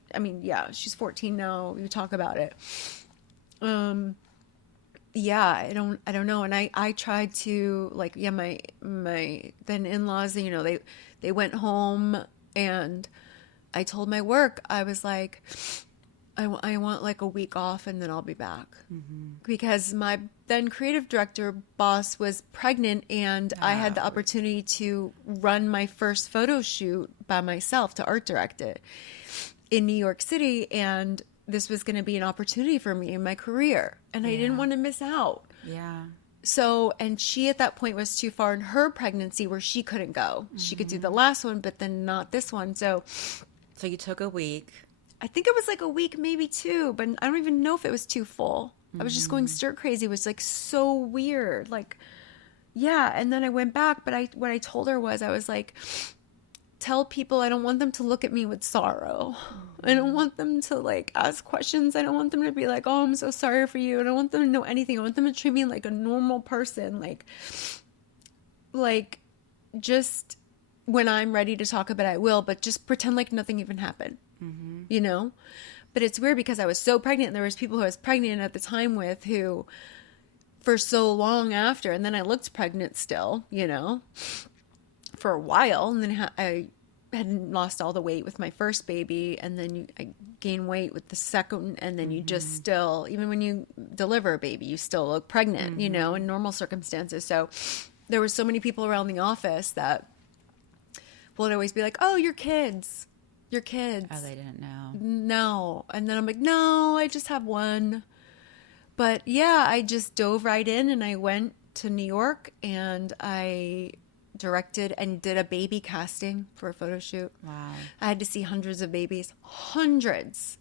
14 now. We talk about it. Yeah, I don't know. And I tried to, like, yeah, my then in-laws, you know, they went home and I told my work, I was like, I want like a week off and then I'll be back. Because my then creative director boss was pregnant and I had the opportunity to run my first photo shoot by myself, to art direct it in New York City. And this was going to be an opportunity for me in my career. And I didn't want to miss out. Yeah. So, and she at that point was too far in her pregnancy where she couldn't go. She could do the last one, but then not this one. So you took a week. I think it was like a week, maybe two, but I don't even know if it was too full. I was just going stir crazy. It was like so weird. Like, yeah. And then I went back, but what I told her was, I was like, tell people I don't want them to look at me with sorrow. I don't want them to like ask questions. I don't want them to be like, oh, I'm so sorry for you. I don't want them to know anything. I want them to treat me like a normal person. Like just when I'm ready to talk about it, I will, but just pretend like nothing even happened, you know? But it's weird because I was so pregnant and there was people who I was pregnant at the time with who for so long after, and then I looked pregnant still, you know, for a while. And then I hadn't lost all the weight with my first baby. And then I gained weight with the second. And then you just still, even when you deliver a baby, you still look pregnant, you know, in normal circumstances. So there were so many people around the office that would always be like, oh, your kids. Oh, they didn't know. No. And then I'm like, no, I just have one. But yeah, I just dove right in and I went to New York and I directed and did a baby casting for a photo shoot. Wow. I had to see hundreds of babies. Hundreds.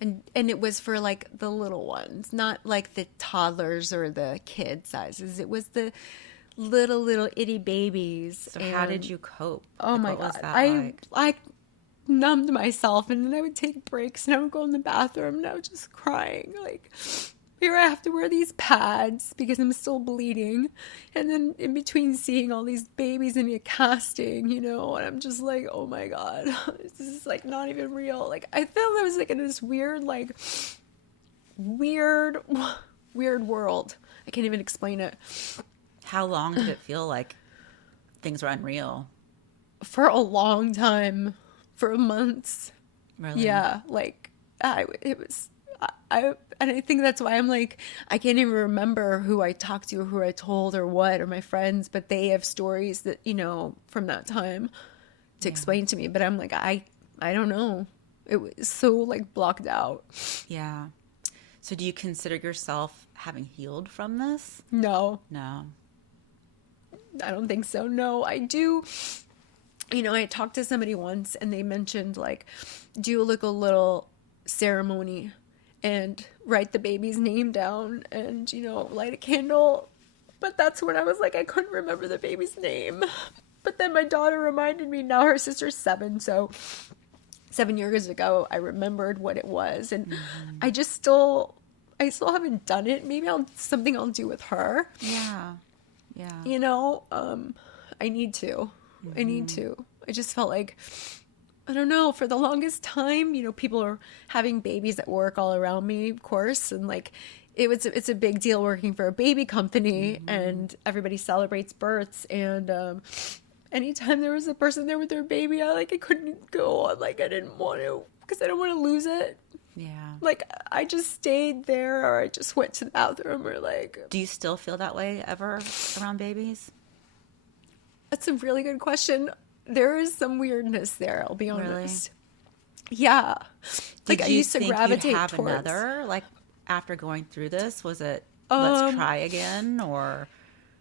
And it was for like the little ones, not like the toddlers or the kid sizes. It was the little itty babies. So how did you cope? Oh my God. I numbed myself and then I would take breaks and I would go in the bathroom and I was just crying. Like, here I have to wear these pads because I'm still bleeding. And then in between seeing all these babies in a casting, you know, and I'm just like, oh my God, this is like not even real. Like, I felt I was like in this weird weird world. I can't even explain it. How long did it feel like things were unreal? For a long time, for months. Really? Yeah, like it was. And I think that's why I'm like, I can't even remember who I talked to or who I told or what, or my friends, but they have stories that, you know, from that time to explain to me. But I'm like, I don't know. It was so like blocked out. Yeah. So do you consider yourself having healed from this? No, No. I don't think so. No, I do. You know, I talked to somebody once and they mentioned like, do like a little ceremony and write the baby's name down and, you know, light a candle. But that's when I was like, I couldn't remember the baby's name. But then my daughter reminded me, now her sister's 7. So 7 years ago, I remembered what it was. And I still haven't done it. Maybe something I'll do with her. Yeah. Yeah. You know, I need to. I need to. I just felt like, I don't know, for the longest time, you know, people are having babies at work all around me, of course. And like, it's a big deal working for a baby company and everybody celebrates births. And anytime there was a person there with their baby, I couldn't go on. Like, I didn't want to, because I don't want to lose it. Yeah. Like, I just stayed there or I just went to the bathroom or like. Do you still feel that way ever around babies? That's a really good question. There is some weirdness there, I'll be honest. Really? Yeah. Did I you used to think gravitate you'd have towards another, like, after going through this? Was it, let's try again, or?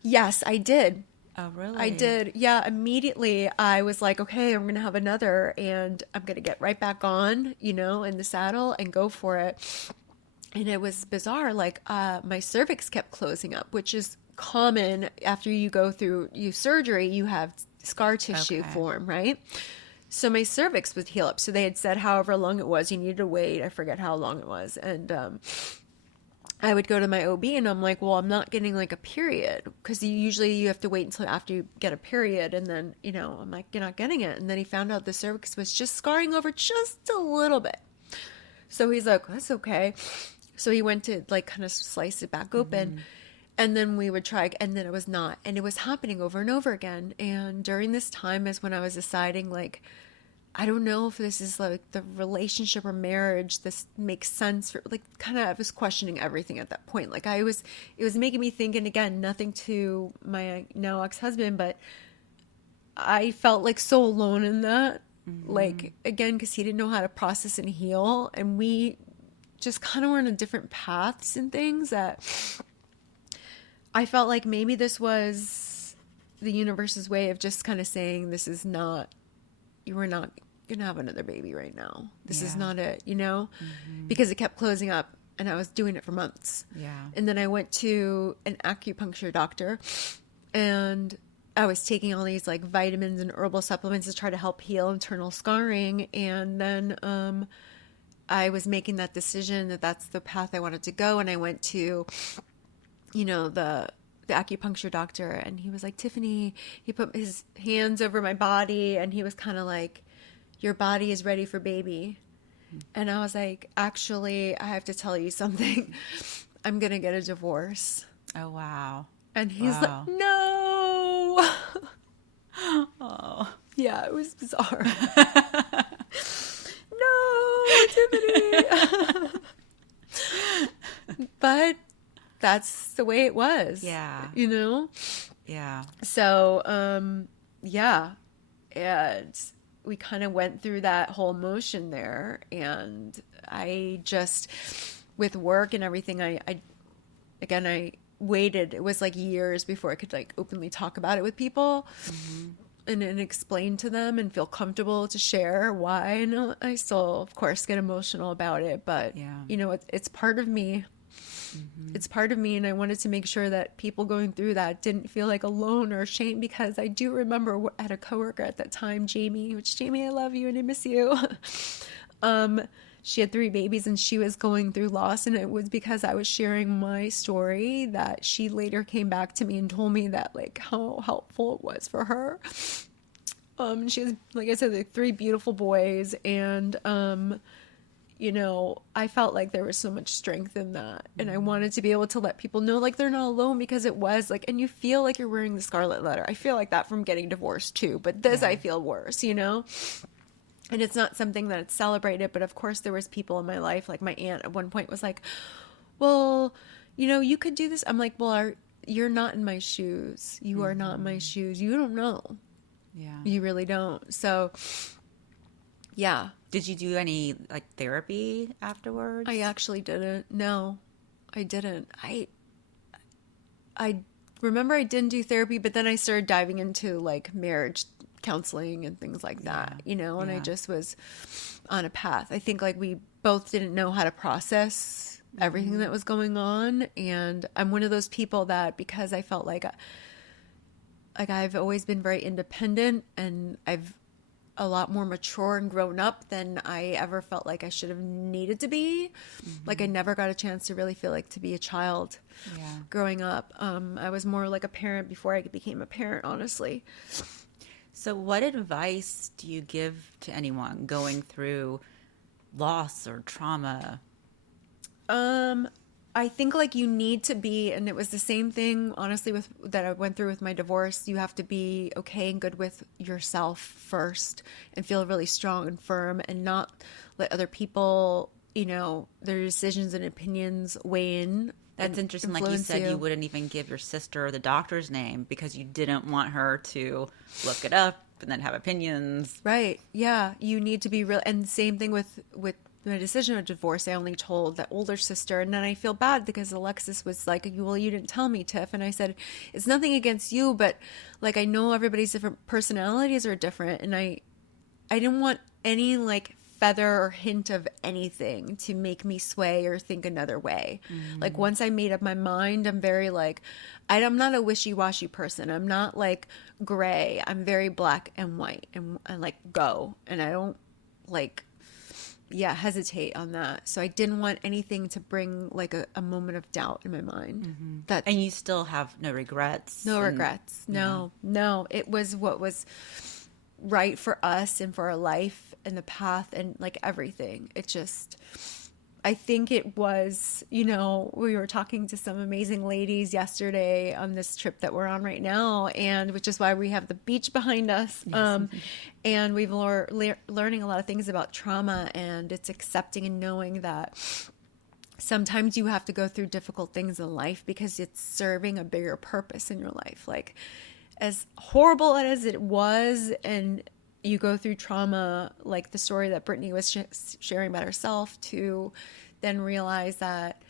Yes, I did. Oh, really? I did. Yeah, immediately I was like, okay, I'm going to have another and I'm going to get right back on, you know, in the saddle and go for it. And it was bizarre. Like, my cervix kept closing up, which is common after you go through surgery. You have scar tissue form, right? So my cervix would heal up. So they had said however long it was, you needed to wait. I forget how long it was. And I would go to my OB and I'm like, well, I'm not getting like a period, because usually you have to wait until after you get a period. And then, you know, I'm like, you're not getting it. And then he found out the cervix was just scarring over just a little bit. So he's like, that's okay. So he went to like kind of slice it back open. And then we would try, and then it was not. And it was happening over and over again. And during this time is when I was deciding, like, I don't know if this is like the relationship or marriage, this makes sense for, like, kind of, I was questioning everything at that point. Like, it was making me think, and again, nothing to my now ex-husband, but I felt like so alone in that. Like, again, because he didn't know how to process and heal. And we just kind of were in a different paths and things that I felt like maybe this was the universe's way of just kind of saying, this is not, you are not going to have another baby right now. This is not it, you know, because it kept closing up and I was doing it for months. Yeah. And then I went to an acupuncture doctor and I was taking all these like vitamins and herbal supplements to try to help heal internal scarring. And then I was making that decision that that's the path I wanted to go. And I went to, you know, the acupuncture doctor, and he was like, Tiffany, he put his hands over my body and he was kind of like, your body is ready for baby. And I was like, actually, I have to tell you something. I'm going to get a divorce. Oh, wow. And he's like, no. Oh. Yeah, it was bizarre. No, Tiffany. But that's the way it was. Yeah. You know? Yeah. So, yeah. And we kind of went through that whole motion there. And I just, with work and everything, I waited. It was like years before I could like openly talk about it with people and explain to them and feel comfortable to share why. And I still, of course, get emotional about it. But, you know, it's part of me. It's part of me, and I wanted to make sure that people going through that didn't feel like alone or ashamed, because I do remember I had a coworker at that time, Jamie, I love you and I miss you. She had 3 babies and she was going through loss, and it was because I was sharing my story that she later came back to me and told me that like how helpful it was for her. She has, like I said, like 3 beautiful boys, and you know, I felt like there was so much strength in that. And I wanted to be able to let people know, like, they're not alone, because it was like, and you feel like you're wearing the scarlet letter. I feel like that from getting divorced too, but this I feel worse, you know? And it's not something that's celebrated, but of course there was people in my life, like my aunt at one point was like, well, you know, you could do this. I'm like, well, you're not in my shoes. You are not in my shoes. You don't know. Yeah. You really don't. So, yeah. Did you do any like therapy afterwards? I actually didn't. No, I didn't. I remember I didn't do therapy, but then I started diving into like marriage counseling and things like that, you know, and I just was on a path. I think like we both didn't know how to process everything that was going on. And I'm one of those people that, because I felt like I've always been very independent, and I've a lot more mature and grown up than I ever felt like I should have needed to be. Like I never got a chance to really feel like to be a child growing up. I was more like a parent before I became a parent, honestly. So what advice do you give to anyone going through loss or trauma? I think like you need to be, and it was the same thing, honestly, with that I went through with my divorce. You have to be okay and good with yourself first, and feel really strong and firm, and not let other people, you know, their decisions and opinions weigh in. That's interesting. Like you said, you wouldn't even give your sister the doctor's name because you didn't want her to look it up and then have opinions. Right. Yeah. You need to be real. And same thing with my decision of divorce. I only told the older sister, and then I feel bad because Alexis was like, well, you didn't tell me, Tiff. And I said, it's nothing against you, but like, I know everybody's different personalities are different. And I didn't want any like feather or hint of anything to make me sway or think another way. Like once I made up my mind, I'm very like, I'm not a wishy-washy person. I'm not like gray. I'm very black and white, and like go. And I don't like, hesitate on that. So I didn't want anything to bring like a moment of doubt in my mind. And you still have no regrets? No regrets. No. It was what was right for us and for our life and the path and like everything. It just, I think it was, you know, we were talking to some amazing ladies yesterday on this trip that we're on right now, and which is why we have the beach behind us. And we've learning a lot of things about trauma, and it's accepting and knowing that sometimes you have to go through difficult things in life because it's serving a bigger purpose in your life. Like as horrible as it was, and you go through trauma, like the story that Brittany was sharing about herself, to then realize that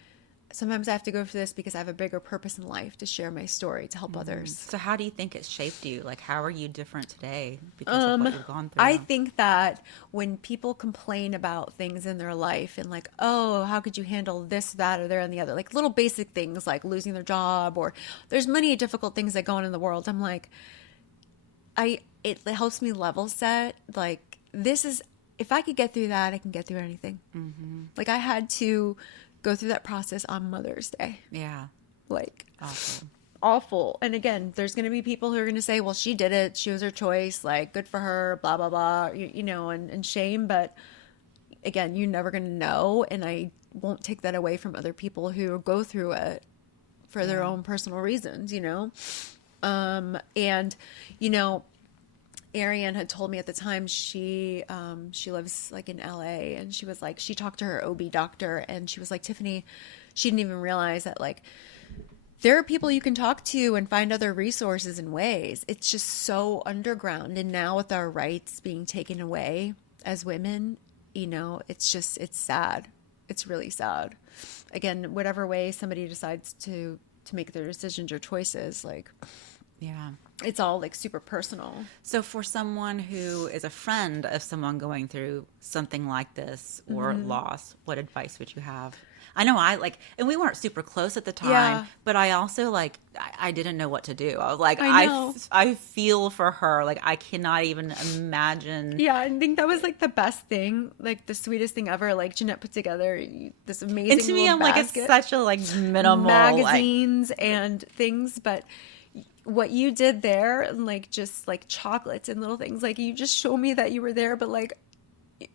sometimes I have to go through this because I have a bigger purpose in life to share my story, to help others. So how do you think it shaped you? Like, how are you different today because of what you've gone through? I think that when people complain about things in their life and like, oh, how could you handle this, that, or there and the other, like little basic things like losing their job, or there's many difficult things that go on in the world. I'm like, it helps me level set. Like, this is, if I could get through that, I can get through anything. Like, I had to go through that process on Mother's Day. Yeah. Like, awful. And again, there's going to be people who are going to say, well, she did it. She was her choice. Like, good for her, blah, blah, blah, you know, and shame. But again, you're never going to know. And I won't take that away from other people who go through it for their own personal reasons, you know? And, you know, Ariane had told me at the time she lives like in LA, and she was like, she talked to her OB doctor, and she was like, Tiffany, she didn't even realize that like there are people you can talk to and find other resources and ways. It's just so underground. And now with our rights being taken away as women, you know, it's sad. It's really sad. Again, whatever way somebody decides to make their decisions or choices, like, yeah, it's all like super personal. So for someone who is a friend of someone going through something like this or loss, what advice would you have? I know and we weren't super close at the time, but I also I didn't know what to do. I was like, I feel for her. Like, I cannot even imagine. Yeah, I think that was like the best thing, like the sweetest thing ever. Like, Jeanette put together this amazing, and to me, I'm like, it's such a minimal magazines and things, but what you did there, and like just like chocolates and little things, like you just show me that you were there, but like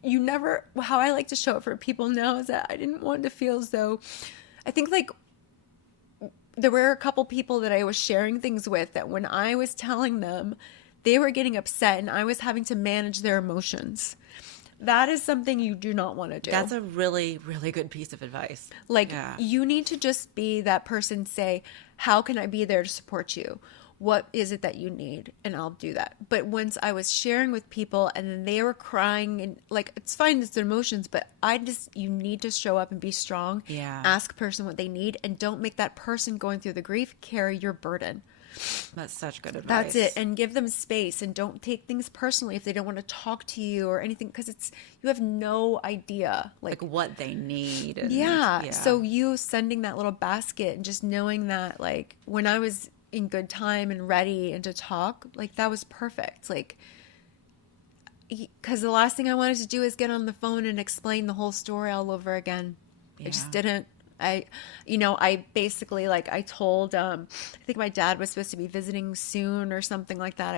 you never, how I like to show it for people now is that I didn't want to feel as though, I think like there were a couple people that I was sharing things with that when I was telling them, they were getting upset and I was having to manage their emotions. That is something you do not want to do. That's a really, really good piece of advice. Like, you need to just be that person, say, how can I be there to support you? What is it that you need? And I'll do that. But once I was sharing with people and then they were crying and like, it's fine, it's their emotions, but you need to show up and be strong. Yeah. Ask a person what they need and don't make that person going through the grief carry your burden. That's such good advice. That's it. And give them space and don't take things personally if they don't want to talk to you or anything, because you have no idea like what they need. And, yeah. So you sending that little basket and just knowing that, like, when I was in good time and ready and to talk, like, that was perfect. Like, because the last thing I wanted to do is get on the phone and explain the whole story all over again. I just didn't. I basically, like, I told, I think my dad was supposed to be visiting soon or something like that.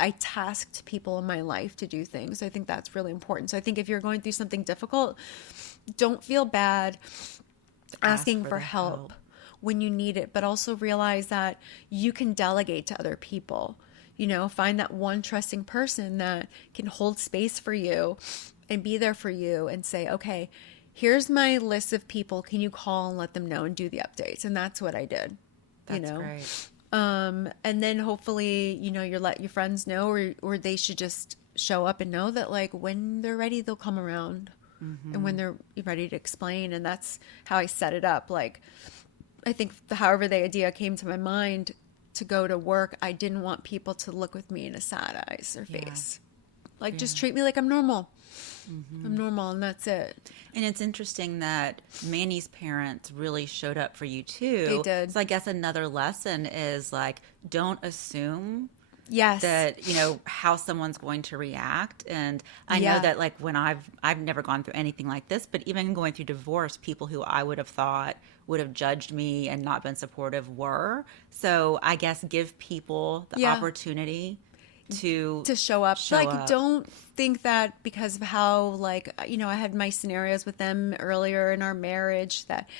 I tasked people in my life to do things. I think that's really important. So I think if you're going through something difficult, don't feel bad asking for help when you need it, but also realize that you can delegate to other people. Find that one trusting person that can hold space for you and be there for you and say, okay, here's my list of people. Can you call and let them know and do the updates? And that's what I did. That's great. And then hopefully, you let your friends know, or they should just show up and know that, like, when they're ready, they'll come around. Mm-hmm. And when they're ready to explain. And that's how I set it up. Like, I think however the idea came to my mind to go to work, I didn't want people to look with me in a sad eyes or face. Like, just treat me like I'm normal. Mm-hmm. I'm normal, and that's it. And it's interesting that Manny's parents really showed up for you too. They did. So I guess another lesson is, like, don't assume yes, that how someone's going to react. And I know that, like, when I've never gone through anything like this, but even going through divorce, people who I would have thought would have judged me and not been supportive were. So I guess give people the opportunity to show up. Don't think that because of how, like, I had my scenarios with them earlier in our marriage, that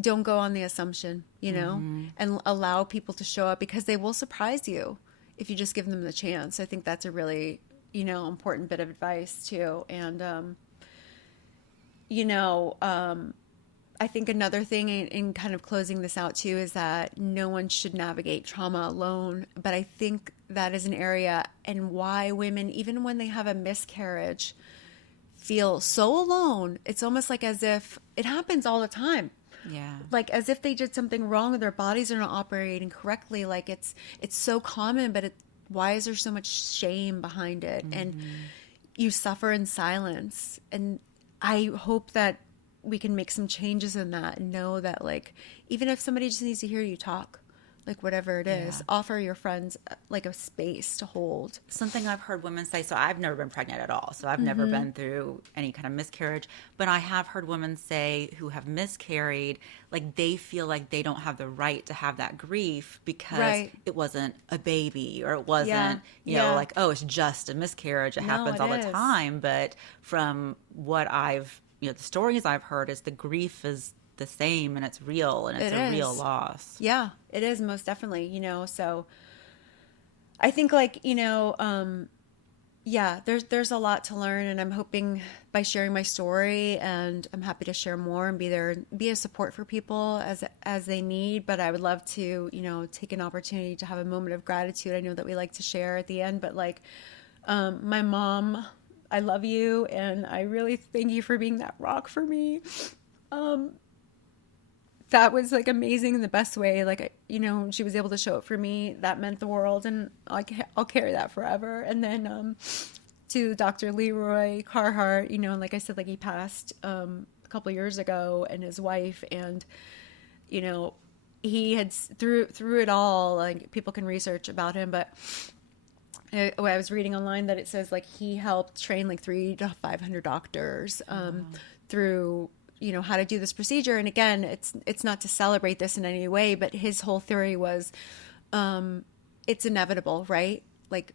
don't go on the assumption, and allow people to show up, because they will surprise you if you just give them the chance. I think that's a really, important bit of advice too. And, I think another thing in kind of closing this out too is that no one should navigate trauma alone. But I think that is an area and why women, even when they have a miscarriage, feel so alone. It's almost like as if it happens all the time. Yeah. Like as if they did something wrong and their bodies are not operating correctly. Like it's so common, but why is there so much shame behind it? Mm-hmm. And you suffer in silence. And I hope that we can make some changes in that and know that, like, even if somebody just needs to hear you talk, like whatever it is, offer your friends like a space to hold. Something I've heard women say, so I've never been pregnant at all, so I've never been through any kind of miscarriage, but I have heard women say who have miscarried, like they feel like they don't have the right to have that grief because it wasn't a baby, or it wasn't, like, oh, it's just a miscarriage. It happens all the time. But from what I've, the stories I've heard is the grief is the same and it's real and it's a real loss. Yeah, it is, most definitely, so I think, like, there's a lot to learn, and I'm hoping by sharing my story, and I'm happy to share more and be there and be a support for people as they need. But I would love to, take an opportunity to have a moment of gratitude. I know that we like to share at the end, but like, my mom, I love you, and I really thank you for being that rock for me. That was like amazing in the best way. Like, she was able to show up for me. That meant the world, and I'll carry that forever. And then to Dr. LeRoy Carhart, like I said, like he passed a couple of years ago, and his wife, and he had through it all. Like, people can research about him, but I was reading online that it says, like, he helped train like 300 to 500 doctors through how to do this procedure. And again, it's not to celebrate this in any way, but his whole theory was it's inevitable, right? Like,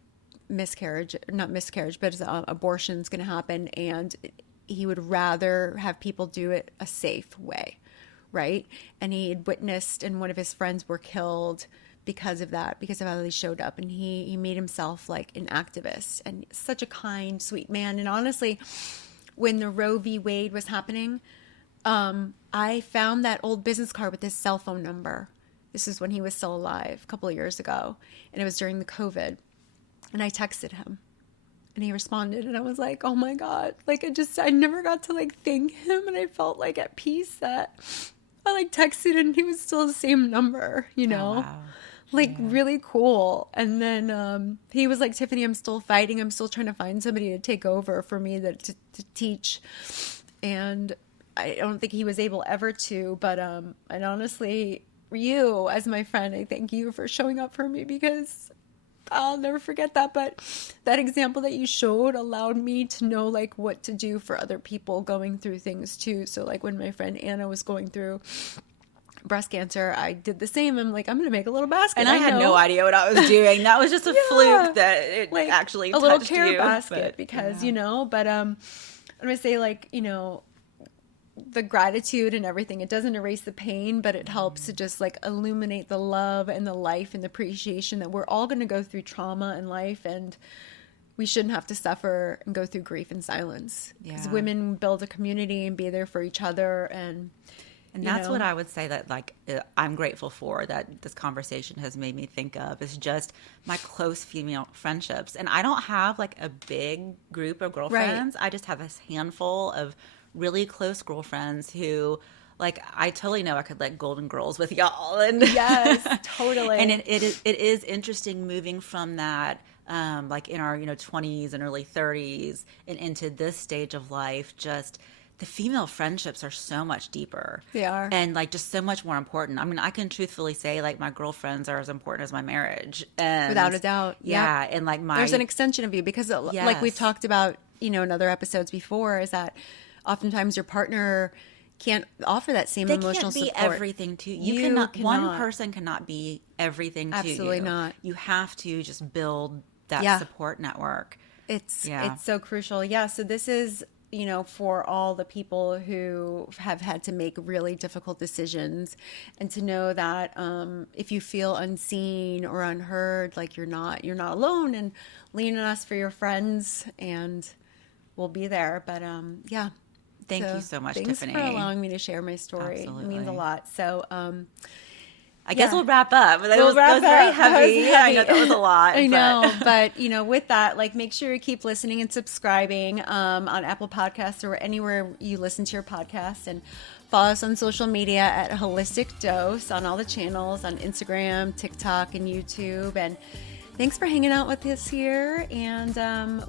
abortion's going to happen, and he would rather have people do it a safe way, right? And he had witnessed, and one of his friends were killed because of that, because of how they showed up, and he made himself like an activist, and such a kind, sweet man. And honestly, when the Roe v. Wade was happening, I found that old business card with his cell phone number. This is when he was still alive, a couple of years ago, and it was during the COVID. And I texted him, and he responded, and I was like, oh my God. Like, I never got to like thank him, and I felt like at peace that I like texted and he was still the same number, you know? Oh, wow. Like, really cool. And then he was like, Tiffany, I'm still fighting. I'm still trying to find somebody to take over for me to teach. And I don't think he was able ever to, but and honestly, you as my friend, I thank you for showing up for me, because I'll never forget that. But that example that you showed allowed me to know like what to do for other people going through things too. So like when my friend Anna was going through breast cancer, I did the same. I'm like, I'm going to make a little basket. And I had no idea what I was doing. That was just a fluke that it like, actually a little touched care you, basket, because, you know, but I'm going to say like, you know, the gratitude and everything, it doesn't erase the pain, but it helps to just like illuminate the love and the life and the appreciation that we're all going to go through trauma in life, and we shouldn't have to suffer and go through grief in silence, because women build a community and be there for each other. And that's what I would say that like I'm grateful for, that this conversation has made me think of, is just my close female friendships. And I don't have like a big group of girlfriends. Right. I just have this handful of really close girlfriends who, like, I totally know I could like Golden Girls with y'all. And yes, totally. And it is interesting moving from that, like in our 20s and early 30s and into this stage of life. Just the female friendships are so much deeper. They are. And like just so much more important. I mean, I can truthfully say like my girlfriends are as important as my marriage. And without a doubt. Yeah. And like there's an extension of you, because like we've talked about, in other episodes before, is that oftentimes your partner can't offer that same emotional support. They can't be everything to you. You cannot. One person cannot be everything to you. Absolutely not. You have to just build that support network. It's so crucial. Yeah. So this is, for all the people who have had to make really difficult decisions, and to know that if you feel unseen or unheard, like you're not alone, and lean on us for your friends, and we'll be there. But Thank you so much, thanks Tiffany. for allowing me to share my story. Absolutely. It means a lot. So I guess we'll wrap up. That was very heavy. I know that was a lot. I know. But, with that, like, make sure you keep listening and subscribing on Apple Podcasts or anywhere you listen to your podcast. And follow us on social media at Holistic Dose on all the channels, on Instagram, TikTok, and YouTube. And thanks for hanging out with us here, and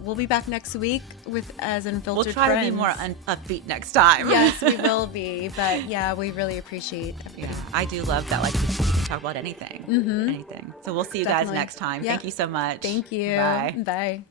we'll be back next week with as Unfiltered We'll try Friends. to be more upbeat next time. Yes, we will be. But yeah, we really appreciate everything. Yeah, I do love that. Like, we can talk about anything. Mm-hmm. Anything. So we'll see you guys next time. Yeah. Thank you so much. Thank you. Bye. Bye.